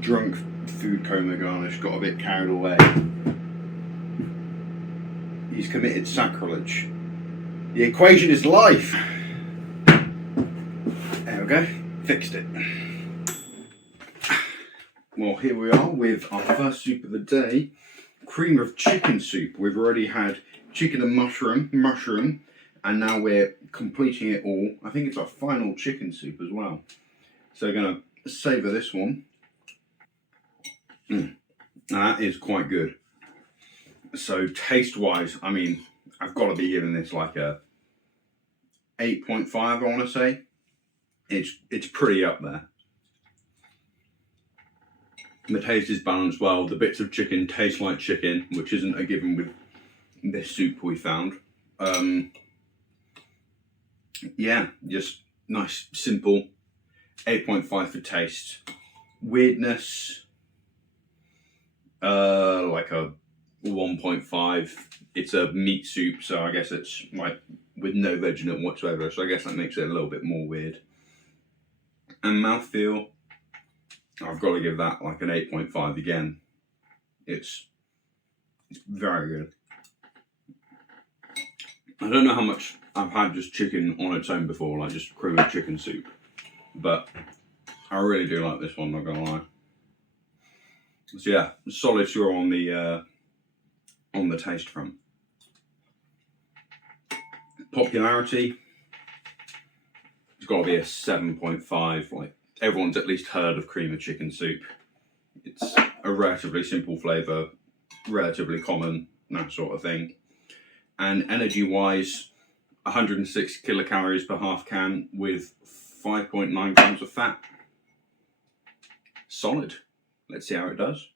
drunk food coma garnish got a bit carried away. He's committed sacrilege. The equation is life. There we go, fixed it. Well, here we are with our first soup of the day, cream of chicken soup. We've already had chicken and mushroom, and now we're completing it all. I think it's our final chicken soup as well. So we're going to savour this one. That is quite good. So taste-wise, I mean, I've got to be giving this like a 8.5, I want to say. It's pretty up there. The taste is balanced well. The bits of chicken taste like chicken, which isn't a given with this soup we found. Yeah, just nice, simple. 8.5 for taste. Weirdness, like a 1.5. It's a meat soup, so I guess it's like with no veg in it whatsoever. So I guess that makes it a little bit more weird. And mouthfeel, I've got to give that like an 8.5 again. It's very good. I don't know how much I've had just chicken on its own before, like just cream of chicken soup, but I really do like this one, not gonna lie. So yeah, solid score on the taste front. Popularity, it's got to be a 7.5. Like, everyone's at least heard of cream of chicken soup. It's a relatively simple flavour, relatively common, that sort of thing. And energy-wise, 106 kilocalories per half can with 5.9 grams of fat. Solid. Let's see how it does.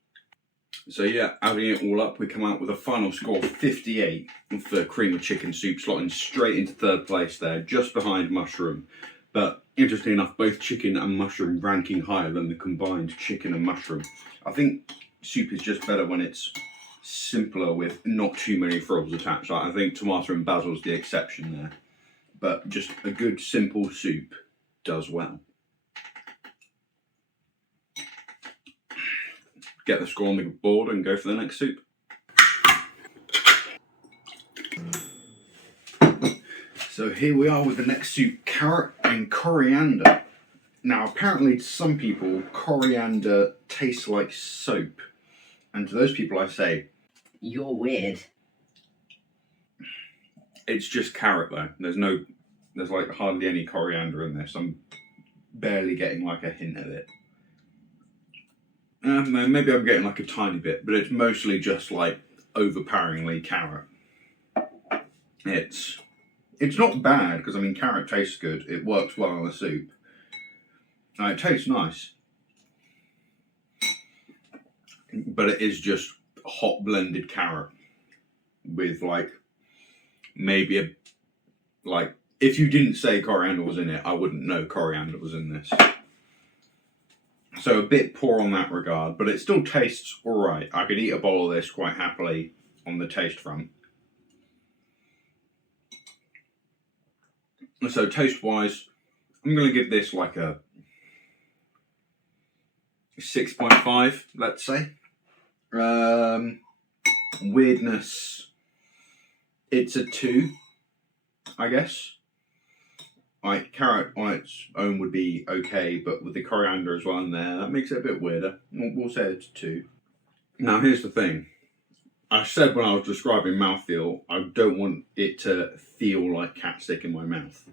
So yeah, adding it all up, we come out with a final score of 58 for cream of chicken soup, slotting straight into third place there, just behind mushroom. But interestingly enough, both chicken and mushroom ranking higher than the combined chicken and mushroom. I think soup is just better when it's simpler with not too many frogs attached. Like, I think tomato and basil's the exception there. But just a good simple soup does well. Get the score on the board and go for the next soup. So here we are with the next soup, carrot and coriander. Now apparently to some people, coriander tastes like soap. And to those people I say, you're weird. It's just carrot though. There's like hardly any coriander in this. I'm barely getting like a hint of it. Maybe I'm getting like a tiny bit, but it's mostly just like overpoweringly carrot. It's not bad, because I mean carrot tastes good. It works well on the soup. It tastes nice. But it is just hot blended carrot with like maybe if you didn't say coriander was in it, I wouldn't know coriander was in this. So a bit poor on that regard, but it still tastes alright. I could eat a bowl of this quite happily on the taste front. So taste wise, I'm going to give this like a 6.5, let's say. Weirdness, it's a 2, I guess. like carrot on its own would be okay, but with the coriander as well in there, that makes it a bit weirder. We'll say it's 2. Now here's the thing. I said when I was describing mouthfeel, I don't want it to feel like cat sick in my mouth.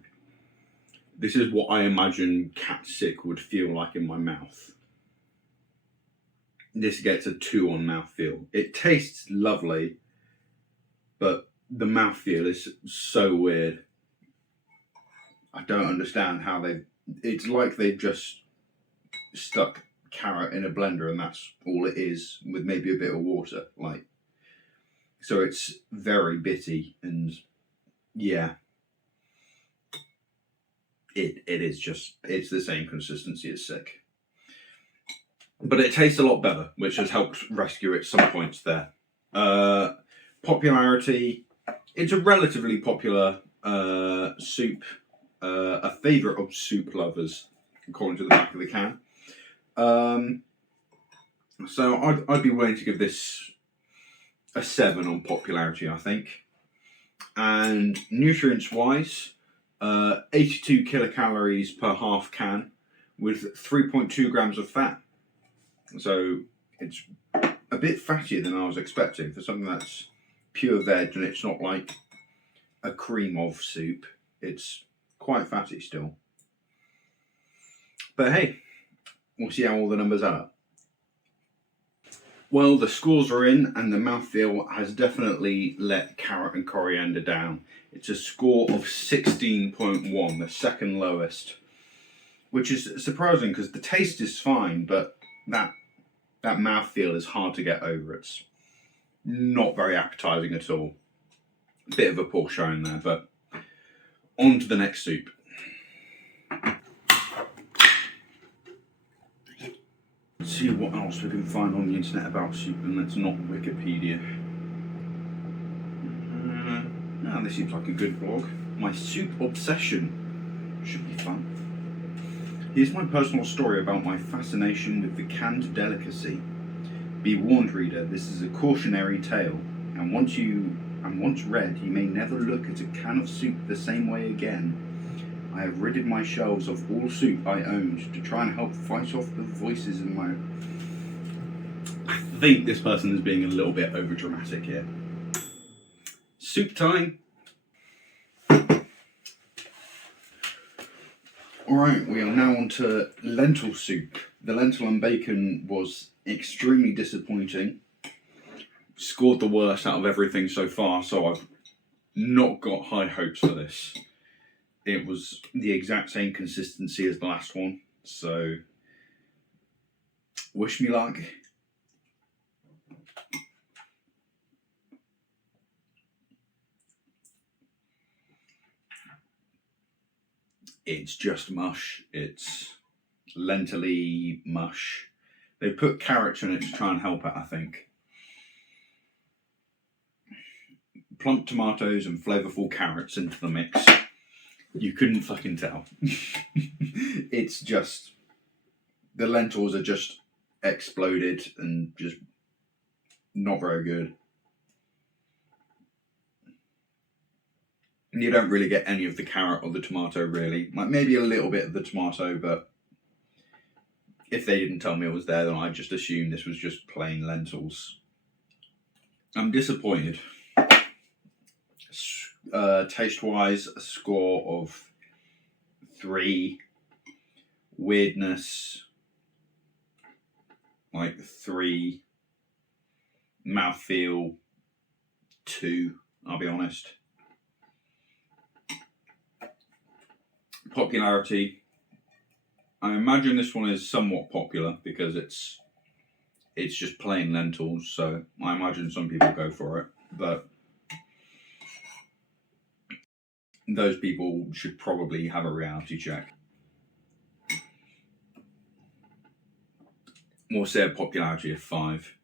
This is what I imagine cat sick would feel like in my mouth. This gets a 2 on mouthfeel. It tastes lovely, but the mouthfeel is so weird. I don't understand how it's like they've just stuck carrot in a blender and that's all it is, with maybe a bit of water. So it's very bitty, and yeah, it is just, it's the same consistency as sick. But it tastes a lot better, which has helped rescue it some points there. Popularity, it's a relatively popular soup. A favourite of soup lovers, according to the back of the can. So I'd be willing to give this a 7 on popularity, I think. And nutrients-wise, 82 kilocalories per half can, with 3.2 grams of fat. So it's a bit fattier than I was expecting for something that's pure veg, and it's not like a cream of soup. It's quite fatty still. But hey, we'll see how all the numbers add up. Well, the scores are in, and the mouthfeel has definitely let carrot and coriander down. It's a score of 16.1, the second lowest, which is surprising because the taste is fine, but that mouthfeel is hard to get over. It's not very appetizing at all. Bit of a poor showing there, but on to the next soup. Let's see what else we can find on the internet about soup, and that's not Wikipedia. Now this seems like a good blog. My soup obsession should be fun. Here's my personal story about my fascination with the canned delicacy. Be warned, reader, this is a cautionary tale, and once read, you may never look at a can of soup the same way again. I have ridded my shelves of all soup I owned to try and help fight off the voices in my... I think this person is being a little bit overdramatic here. Soup time! Alright, we are now on to lentil soup. The lentil and bacon was extremely disappointing. Scored the worst out of everything so far, so I've not got high hopes for this. It was the exact same consistency as the last one, so wish me luck. It's just mush. It's lentil-y mush. They put carrots in it to try and help it, I think. Plump tomatoes and flavourful carrots into the mix. You couldn't fucking tell. It's just, the lentils are just exploded and just not very good. And you don't really get any of the carrot or the tomato, really. Like maybe a little bit of the tomato, but if they didn't tell me it was there, then I just assumed this was just plain lentils. I'm disappointed. Taste-wise, a score of 3. Weirdness, like 3. Mouthfeel, 2, I'll be honest. Popularity, I imagine this one is somewhat popular because it's just plain lentils, so I imagine some people go for it, but those people should probably have a reality check. We'll say a popularity of 5.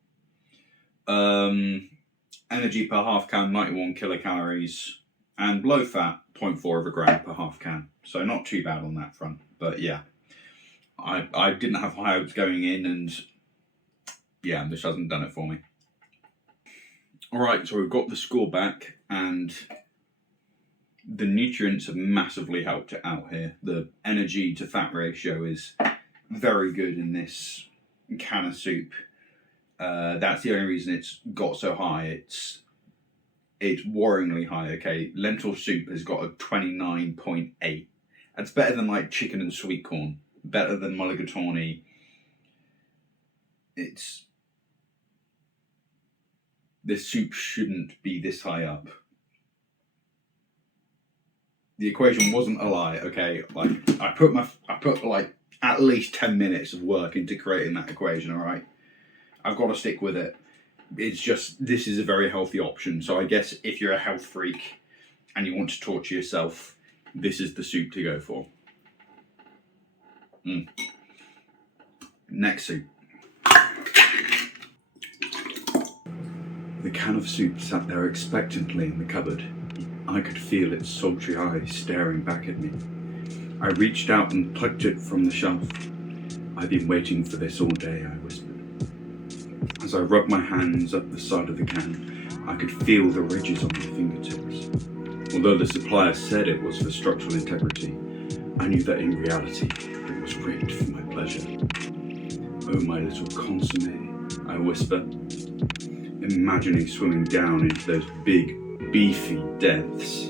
Energy per half can, 91 kilocalories, and low fat, 0.4 of a gram per half can. So not too bad on that front, but yeah. I didn't have high hopes going in, and yeah, this hasn't done it for me. Alright, so we've got the score back, and the nutrients have massively helped it out here. The energy to fat ratio is very good in this can of soup. That's the only reason it's got so high. It's worryingly high. Okay, lentil soup has got a 29.8. That's better than like chicken and sweet corn. Better than mulligatawny. This soup shouldn't be this high up. The equation wasn't a lie, okay? Like I put like at least 10 minutes of work into creating that equation, all right? I've got to stick with it. It's just, this is a very healthy option. So I guess if you're a health freak and you want to torture yourself, this is the soup to go for. Next soup. The can of soup sat there expectantly in the cupboard. I could feel its sultry eyes staring back at me. I reached out and plucked it from the shelf. "I've been waiting for this all day," I whispered. As I rubbed my hands up the side of the can, I could feel the ridges on my fingertips. Although the supplier said it was for structural integrity, I knew that in reality it was rigged for my pleasure. "Oh, my little consomme," I whispered, imagining swimming down into those big, beefy depths.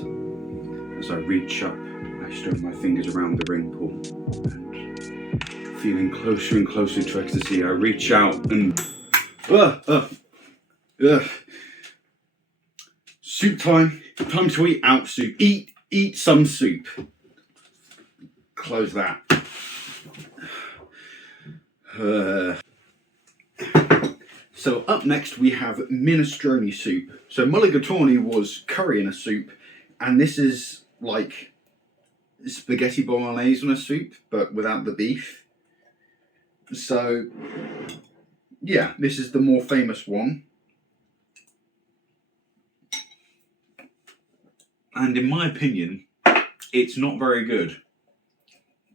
As I reach up, I strum my fingers around the ring pool, and feeling closer and closer to ecstasy, I reach out and... Soup time. Time to eat out soup. Eat some soup. Close that. So up next we have minestrone soup. So mulligatawny was curry in a soup, and this is like spaghetti bolognese in a soup, but without the beef. So yeah, this is the more famous one. And in my opinion, it's not very good.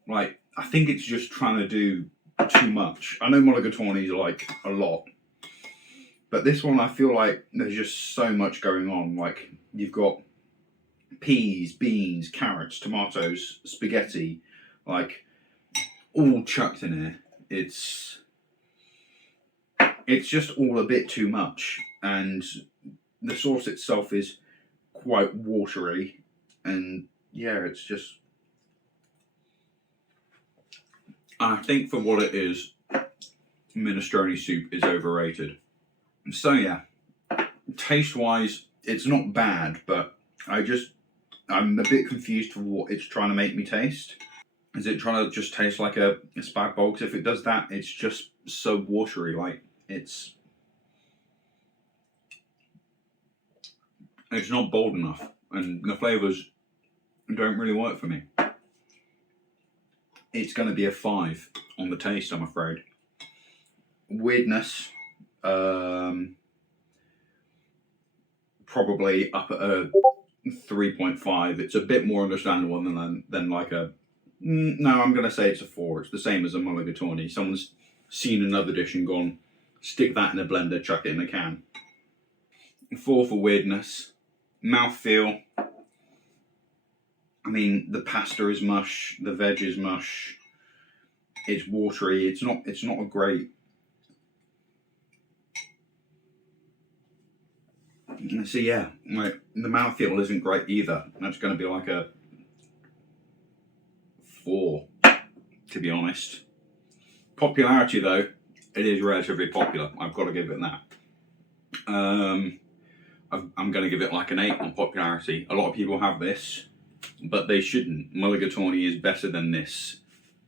Like, I think it's just trying to do too much. I know mulligatawny is like a lot, but this one I feel like there's just so much going on. Like, you've got peas, beans, carrots, tomatoes, spaghetti, like all chucked in here. It's just all a bit too much, and the sauce itself is quite watery, and yeah, it's just, I think for what it is, minestrone soup is overrated. So yeah, taste wise it's not bad, but I'm a bit confused for what it's trying to make me taste. Is it trying to just taste like a spag bowl? Because if it does that, it's just so watery. Like, it's not bold enough, and the flavours don't really work for me. It's going to be a 5 on the taste, I'm afraid. Weirdness, probably up at a 3.5. It's a bit more understandable than like a... No, I'm going to say it's a 4. It's the same as a mulligatawny. Someone's seen another dish and gone, stick that in a blender, chuck it in a can. 4 for weirdness. Mouthfeel, I mean, the pasta is mush, the veg is mush, it's watery, it's not a great... So yeah, like, the mouthfeel isn't great either. That's going to be like a 4, to be honest. Popularity though, it is relatively popular, I've got to give it that. I'm going to give it like an 8 on popularity. A lot of people have this, but they shouldn't. Mulligatawny is better than this,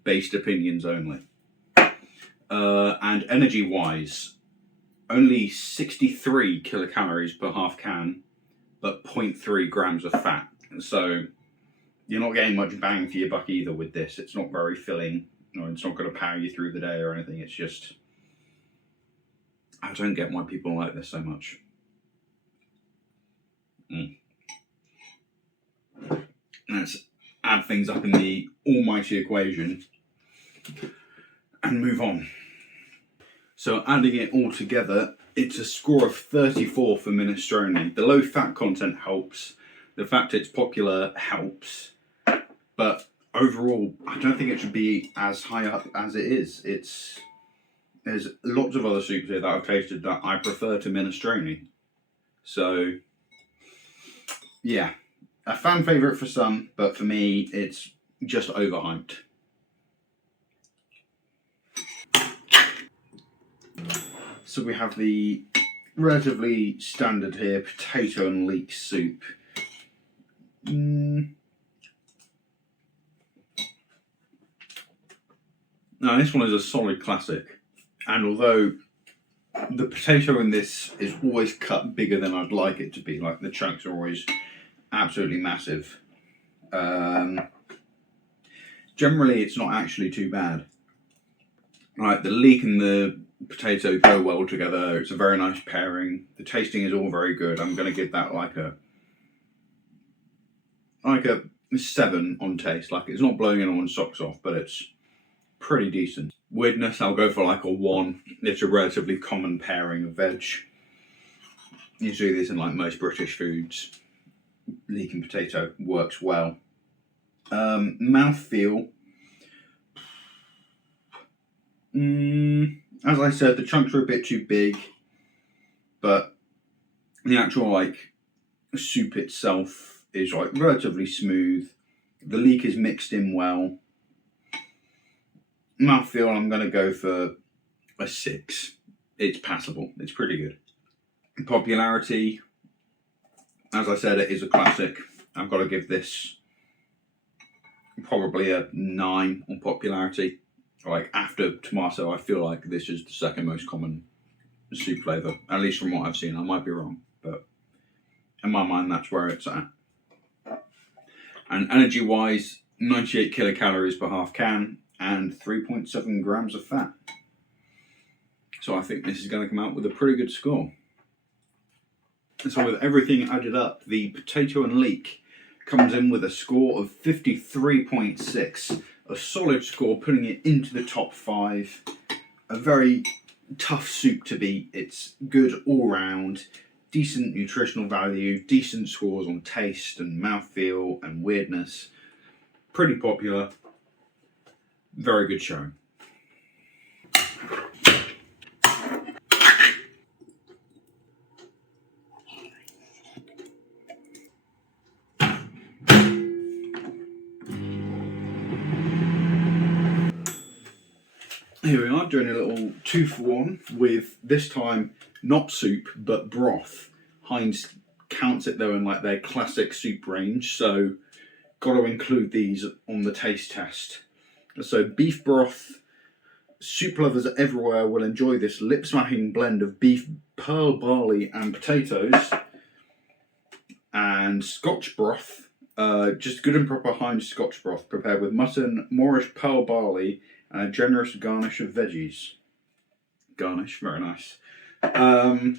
based opinions only. And energy-wise, only 63 kilocalories per half can, but 0.3 grams of fat. So you're not getting much bang for your buck either with this. It's not very filling, or it's not going to power you through the day or anything. It's just, I don't get why people like this so much. Let's add things up in the almighty equation and move on. So adding it all together, it's a score of 34 for minestrone. The low fat content helps. The fact it's popular helps, but overall, I don't think it should be as high up as it is. There's lots of other soups here that I've tasted that I prefer to minestrone. So, yeah, a fan favourite for some, but for me, it's just overhyped. So we have the relatively standard here, potato and leek soup. Now this one is a solid classic, and although the potato in this is always cut bigger than I'd like it to be, like the chunks are always absolutely massive, generally it's not actually too bad. Right, the leek and the potato go well together. It's a very nice pairing. The tasting is all very good. I'm going to give that like a 7 on taste. Like, it's not blowing anyone's socks off, but it's pretty decent. Weirdness, I'll go for like a 1. It's a relatively common pairing of veg. You see this in like most British foods. Leek and potato works well. Mouthfeel. As I said, the chunks are a bit too big, but the actual like soup itself is like relatively smooth. The leek is mixed in well. Mouthfeel, I'm going to go for a 6. It's passable. It's pretty good. Popularity, as I said, it is a classic. I've got to give this probably a 9 on popularity. Like, after tomato, I feel like this is the second most common soup flavour, at least from what I've seen. I might be wrong, but in my mind, that's where it's at. And energy-wise, 98 kilocalories per half can and 3.7 grams of fat. So I think this is going to come out with a pretty good score. And so with everything added up, the potato and leek comes in with a score of 53.6. A solid score, putting it into the top 5. A very tough soup to beat. It's good all round, decent nutritional value, decent scores on taste and mouthfeel and weirdness. Pretty popular. Very good showing. Here we are, doing a little 2-for-1 with, this time, not soup, but broth. Heinz counts it though in like their classic soup range, so got to include these on the taste test. So beef broth, soup lovers everywhere will enjoy this lip-smacking blend of beef, pearl barley and potatoes. And Scotch broth, just good and proper Heinz Scotch broth, prepared with mutton, Moorish pearl barley, and a generous garnish of veggies. Garnish, very nice. Yeah.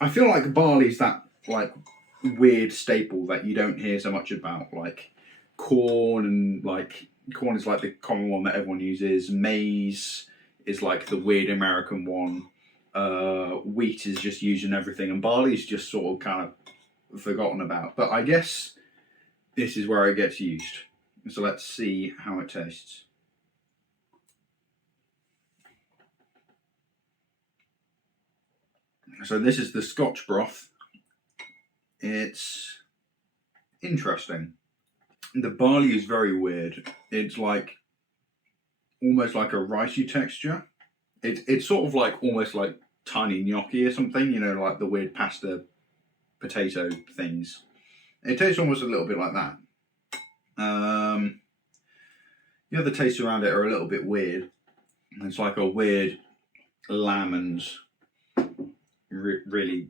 I feel like barley's that like weird staple that you don't hear so much about. Like corn, and like corn is like the common one that everyone uses. Maize is like the weird American one. Wheat is just used in everything, and barley's just sort of kind of forgotten about. But I guess this is where it gets used. So let's see how it tastes. So this is the Scotch broth. It's interesting. The barley is very weird. It's like almost like a ricey texture. It's sort of like almost like tiny gnocchi or something, you know, like the weird pasta potato things. It tastes almost a little bit like that. The other tastes around it are a little bit weird. It's like a weird lamb and really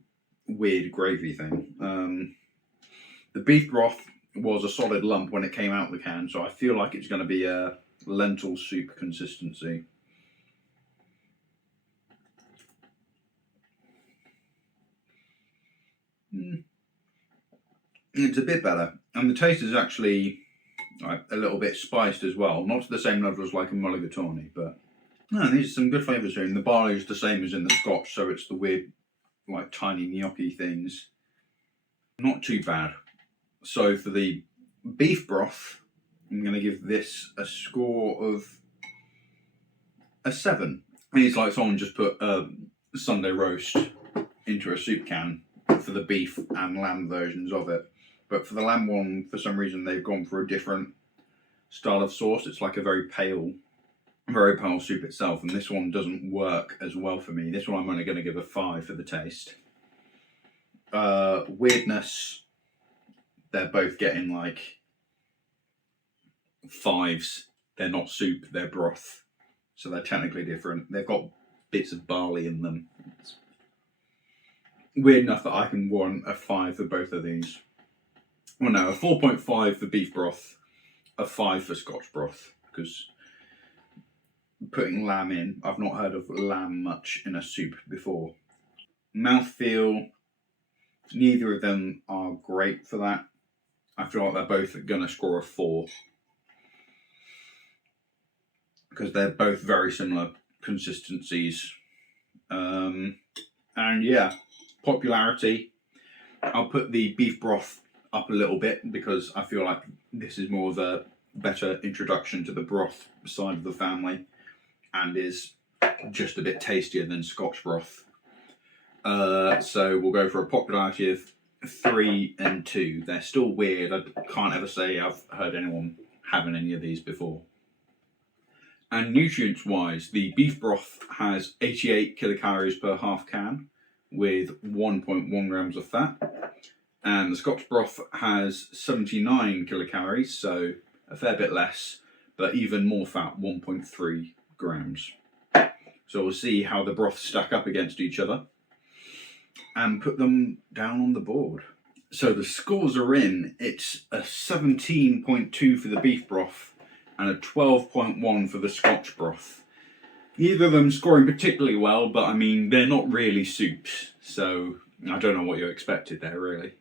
weird gravy thing. The beef broth was a solid lump when it came out of the can, so I feel like it's going to be a lentil soup consistency. It's a bit better, and the taste is actually a little bit spiced as well. Not to the same level as like a mulligatawny, but no, these are some good flavours here. And the barley is the same as in the Scotch, so it's the weird, like tiny gnocchi things. Not too bad. So for the beef broth, I'm going to give this a score of a 7. It's like someone just put a Sunday roast into a soup can for the beef and lamb versions of it. But for the lamb one, for some reason, they've gone for a different style of sauce. It's like a very pale soup itself, and this one doesn't work as well for me. This one I'm only going to give a 5 for the taste. Weirdness, they're both getting like 5s. They're not soup, they're broth. So they're technically different. They've got bits of barley in them. It's weird enough that I can warrant a 5 for both of these. Well, no, a 4.5 for beef broth, a 5 for Scotch broth, because putting lamb in, I've not heard of lamb much in a soup before. Mouthfeel, neither of them are great for that. I feel like they're both going to score a 4. Because they're both very similar consistencies. And yeah, popularity, I'll put the beef broth up a little bit because I feel like this is more of a better introduction to the broth side of the family and is just a bit tastier than Scotch broth. So we'll go for a popularity of 3 and 2. They're still weird. I can't ever say I've heard anyone having any of these before. And nutrients wise, the beef broth has 88 kilocalories per half can with 1.1 grams of fat. And the Scotch broth has 79 kilocalories, so a fair bit less, but even more fat, 1.3 grams. So we'll see how the broths stack up against each other and put them down on the board. So the scores are in. It's a 17.2 for the beef broth and a 12.1 for the Scotch broth. Neither of them scoring particularly well, but I mean, they're not really soups, so I don't know what you expected there, really.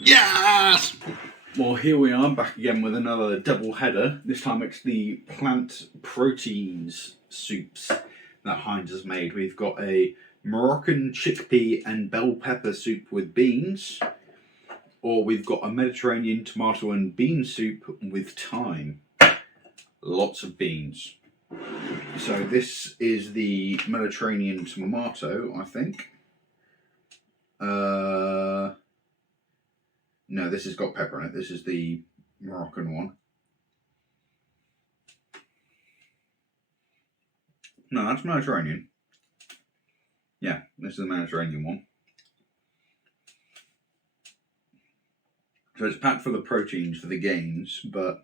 Yes! Well, here we are, back again with another double header. This time it's the plant proteins soups that Heinz has made. We've got a Moroccan chickpea and bell pepper soup with beans, or we've got a Mediterranean tomato and bean soup with thyme. Lots of beans. So this is the Mediterranean tomato, I think. No, this has got pepper in it. This is the Moroccan one. No, that's Mediterranean. Yeah, this is the Mediterranean one. So it's packed for the proteins, for the gains, but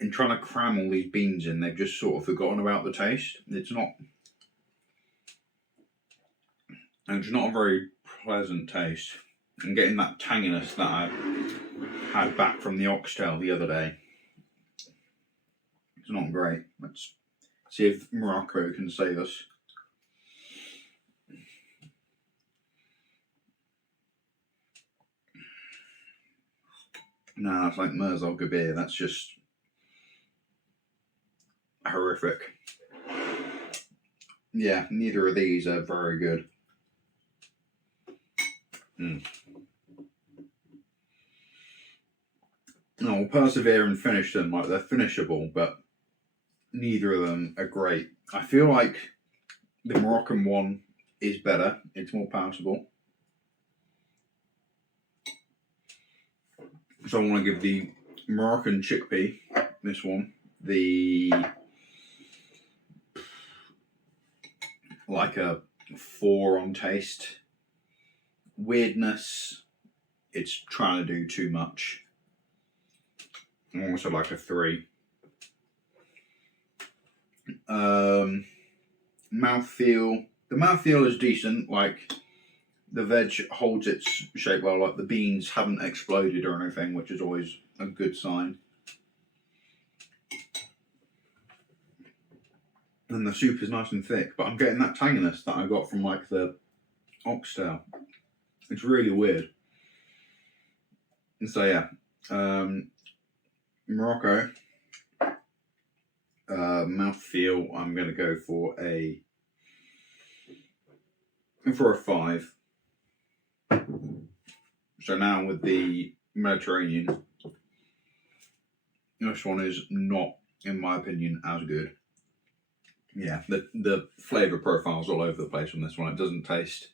in trying to cram all these beans in, they've just sort of forgotten about the taste. It's not a very pleasant taste. I'm getting that tanginess that I had back from the Oxtail the other day. It's not great. Let's see if Morocco can save us. No, it's like Merzal Gabir. That's just horrific. Yeah, neither of these are very good. I'll persevere and finish them, like they're finishable, but neither of them are great. I feel like the Moroccan one is better. It's more palatable. So I want to give the Moroccan chickpea, this one, like a 4 on taste. Weirdness, it's trying to do too much. I'm also like a 3. Mouthfeel. The mouthfeel is decent. Like the veg holds its shape well. Like the beans haven't exploded or anything, which is always a good sign. And the soup is nice and thick, but I'm getting that tanginess that I got from like the Oxtail. It's really weird. And so yeah, Morocco, Mouthfeel, I'm going to go for a 5. So now with the Mediterranean, this one is not, in my opinion, as good. Yeah, the flavour profile's all over the place on this one. It doesn't taste...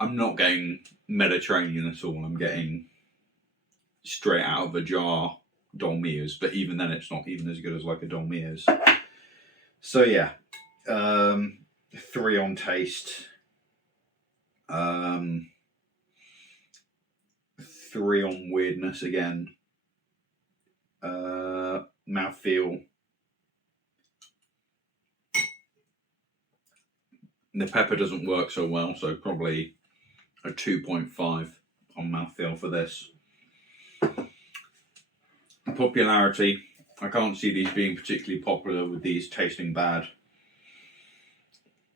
I'm not getting Mediterranean at all. I'm getting straight out of a jar Dolmias, but even then it's not even as good as like a Dolmias. So yeah, 3 on taste, 3 on weirdness again, mouthfeel. The pepper doesn't work so well, so probably a 2.5 on mouthfeel for this. Popularity, I can't see these being particularly popular with these tasting bad.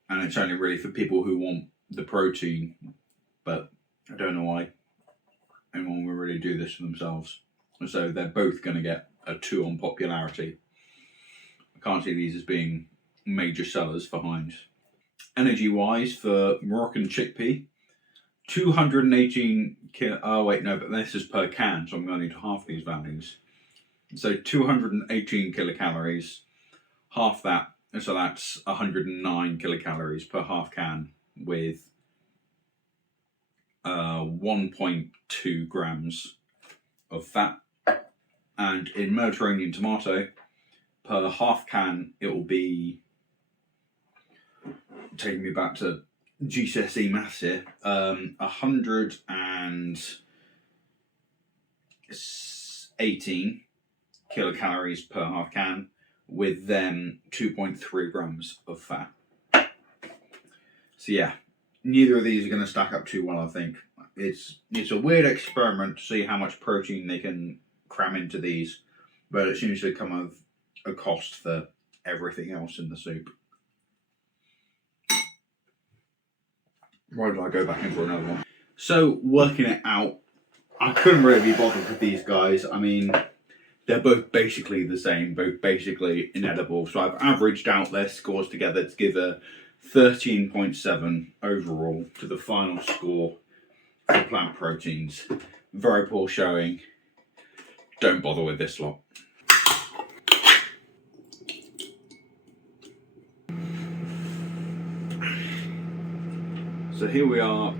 And it's only really for people who want the protein, but I don't know why anyone will really do this for themselves. And so they're both going to get a 2 on popularity. I can't see these as being major sellers for Heinz. Energy wise, for Moroccan chickpea, 218 oh wait, no, but this is per can, so I'm going to need half these values. So 218 kilocalories, half that, so that's 109 kilocalories per half can with 1.2 grams of fat. And in Mediterranean tomato, per half can, it will be, taking me back to GCSE maths here, 118 kilocalories per half can, with then 2.3 grams of fat. So yeah, neither of these are going to stack up too well, I think. It's a weird experiment to see how much protein they can cram into these, but it seems to come of a cost for everything else in the soup. Why did I go back in for another one? So, working it out, I couldn't really be bothered with these guys. I mean, they're both basically the same, both basically inedible. So I've averaged out their scores together to give a 13.7 overall to the final score for plant proteins. Very poor showing. Don't bother with this lot. So here we are,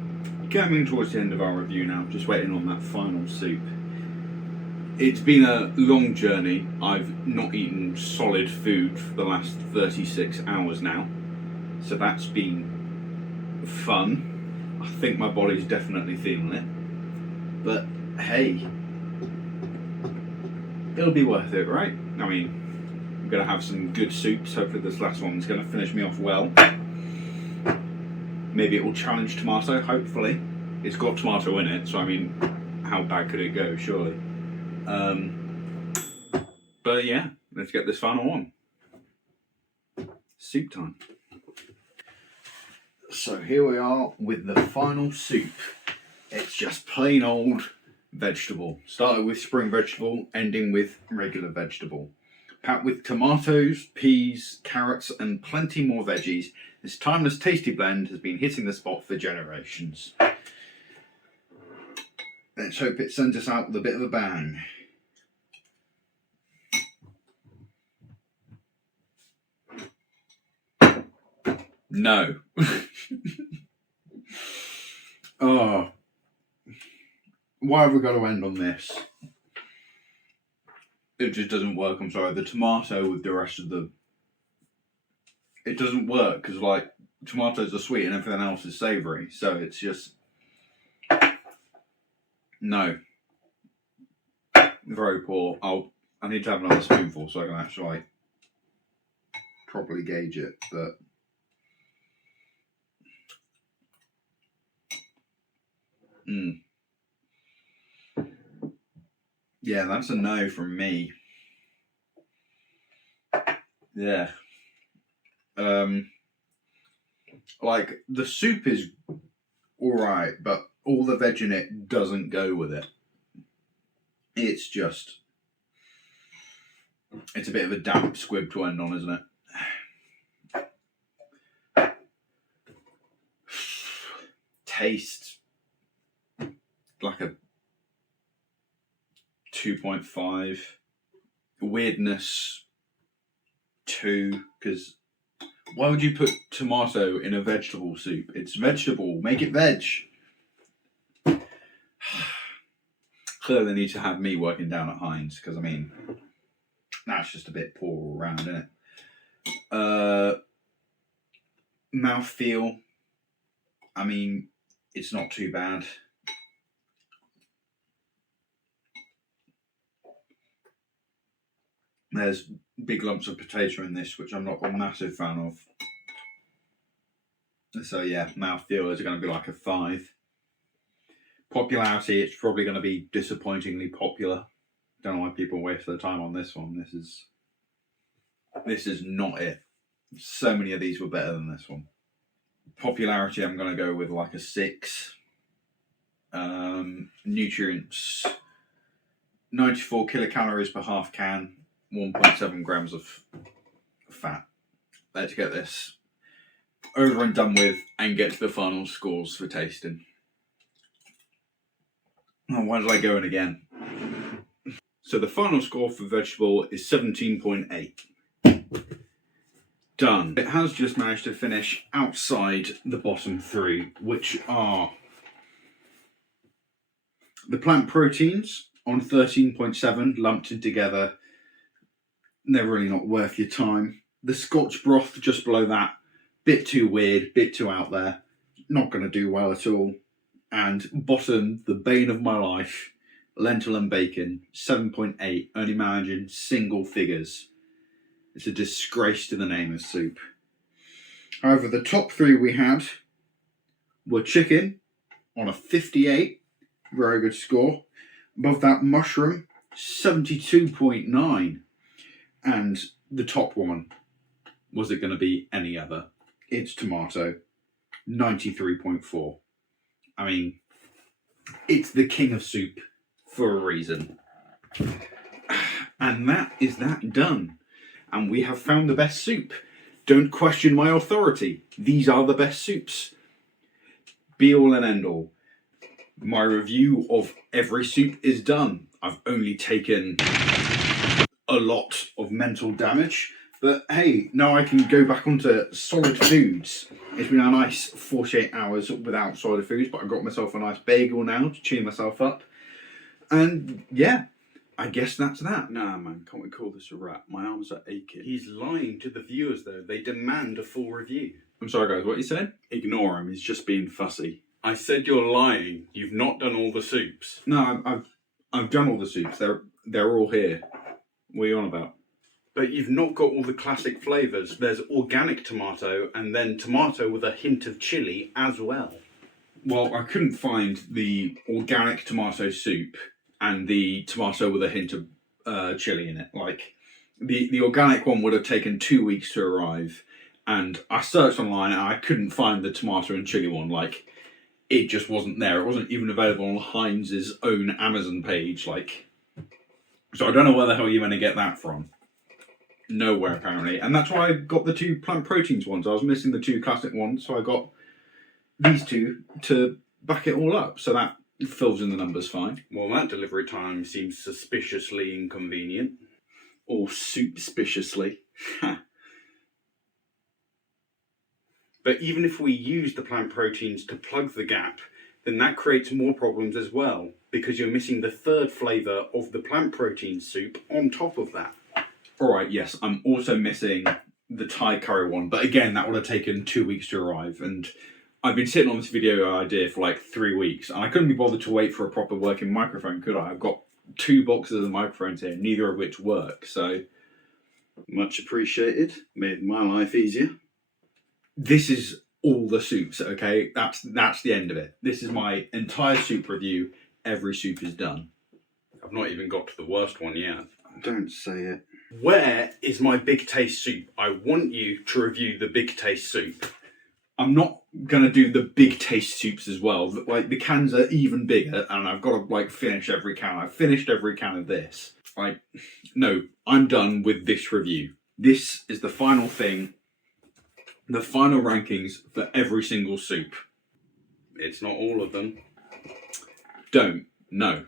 coming towards the end of our review now, just waiting on that final soup. It's been a long journey. I've not eaten solid food for the last 36 hours now, so that's been fun. I think my body's definitely feeling it, but hey, it'll be worth it, right? I mean, I'm going to have some good soups. Hopefully this last one's going to finish me off well. Maybe it will challenge tomato, hopefully. It's got tomato in it, so I mean, how bad could it go, surely? But yeah, let's get this final one. Soup time. So here we are with the final soup. It's just plain old vegetable. Started with spring vegetable, ending with regular vegetable. Packed with tomatoes, peas, carrots, and plenty more veggies, this timeless tasty blend has been hitting the spot for generations. Let's hope it sends us out with a bit of a bang. No. Oh. Why have we got to end on this? It just doesn't work, I'm sorry. The tomato with the rest of the... It doesn't work, because, like, tomatoes are sweet and everything else is savoury. So it's just... No. Very poor. I need to have another spoonful so I can actually properly gauge it, but... Yeah, that's a no from me. Yeah. Like, the soup is alright, but all the veg in it doesn't go with it. It's just... It's a bit of a damp squib to end on, isn't it? taste like a 2.5. Weirdness 2, because why would you put tomato in a vegetable soup? It's vegetable, make it veg. Clearly need to have me working down at Heinz, because I mean, that's just a bit poor all round, isn't it? Mouthfeel, I mean, it's not too bad. There's big lumps of potato in this, which I'm not a massive fan of. So yeah, mouthfeel is going to be like a 5. Popularity, it's probably going to be disappointingly popular. Don't know why people waste their time on this one. This is not it. So many of these were better than this one. Popularity, I'm going to go with like a 6. Nutrients, 94 kilocalories per half can, 1.7 grams of fat. Let's get this over and done with and get to the final scores for tasting. Oh, why did I go in again? So the final score for vegetable is 17.8. Done. It has just managed to finish outside the bottom 3, which are the plant proteins on 13.7, lumped in together. They're really not worth your time. The Scotch broth just below that, bit too weird, bit too out there. Not going to do well at all. And bottom, the bane of my life, lentil and bacon, 7.8, only managing single figures. It's a disgrace to the name of soup. However, the top 3 we had were chicken on a 58, very good score. Above that, mushroom, 72.9. And the top one, was it going to be any other? It's tomato, 93.4. I mean, it's the king of soup for a reason. And that is that done. And we have found the best soup. Don't question my authority. These are the best soups. Be all and end all. My review of every soup is done. I've only taken a lot of mental damage. But hey, now I can go back onto solid foods. It's been a nice 48 hours without solid foods, but I got myself a nice bagel now to cheer myself up. And yeah, I guess that's that. Nah, man, can't we call this a wrap? My arms are aching. He's lying to the viewers, though. They demand a full review. I'm sorry, guys, what you said? Ignore him, he's just being fussy. I said you're lying. You've not done all the soups. No, I've done all the soups. They're all here. What are you on about? But you've not got all the classic flavours. There's organic tomato and then tomato with a hint of chilli as well. Well, I couldn't find the organic tomato soup and the tomato with a hint of chilli in it. Like, the organic one would have taken 2 weeks to arrive. And I searched online and I couldn't find the tomato and chilli one. Like, it just wasn't there. It wasn't even available on Heinz's own Amazon page. Like, so I don't know where the hell you're going to get that from. Nowhere, apparently. And that's why I got the 2 plant proteins ones. I was missing the 2 classic ones, so I got these 2 to back it all up. So that fills in the numbers fine. Well, that delivery time seems suspiciously inconvenient. Or soup-spiciously. But even if we use the plant proteins to plug the gap, then that creates more problems as well, because you're missing the 3rd flavour of the plant protein soup on top of that. Alright, yes, I'm also missing the Thai curry one, but again, that would have taken 2 weeks to arrive, and I've been sitting on this video idea for like 3 weeks, and I couldn't be bothered to wait for a proper working microphone, could I? I've got 2 boxes of microphones here, neither of which work, so much appreciated, made my life easier. This is all the soups, okay? That's the end of it. This is my entire soup review. Every soup is done. I've not even got to the worst one yet. Don't say it. Where is my Big Taste soup? I want you to review the Big Taste soup. I'm not going to do the Big Taste soups as well. Like, the cans are even bigger and I've got to, like, finish every can. I've finished every can of this. Like, no, I'm done with this review. This is the final thing. The final rankings for every single soup. It's not all of them. Don't. No.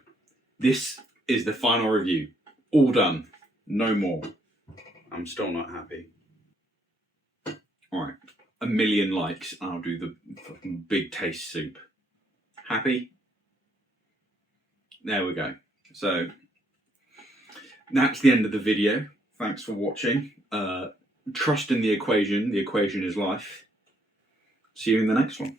This is the final review. All done. No more. I'm still not happy. Alright. 1 million likes and I'll do the fucking big taste soup. Happy? There we go. So, that's the end of the video. Thanks for watching. Trust in the equation. The equation is life. See you in the next one.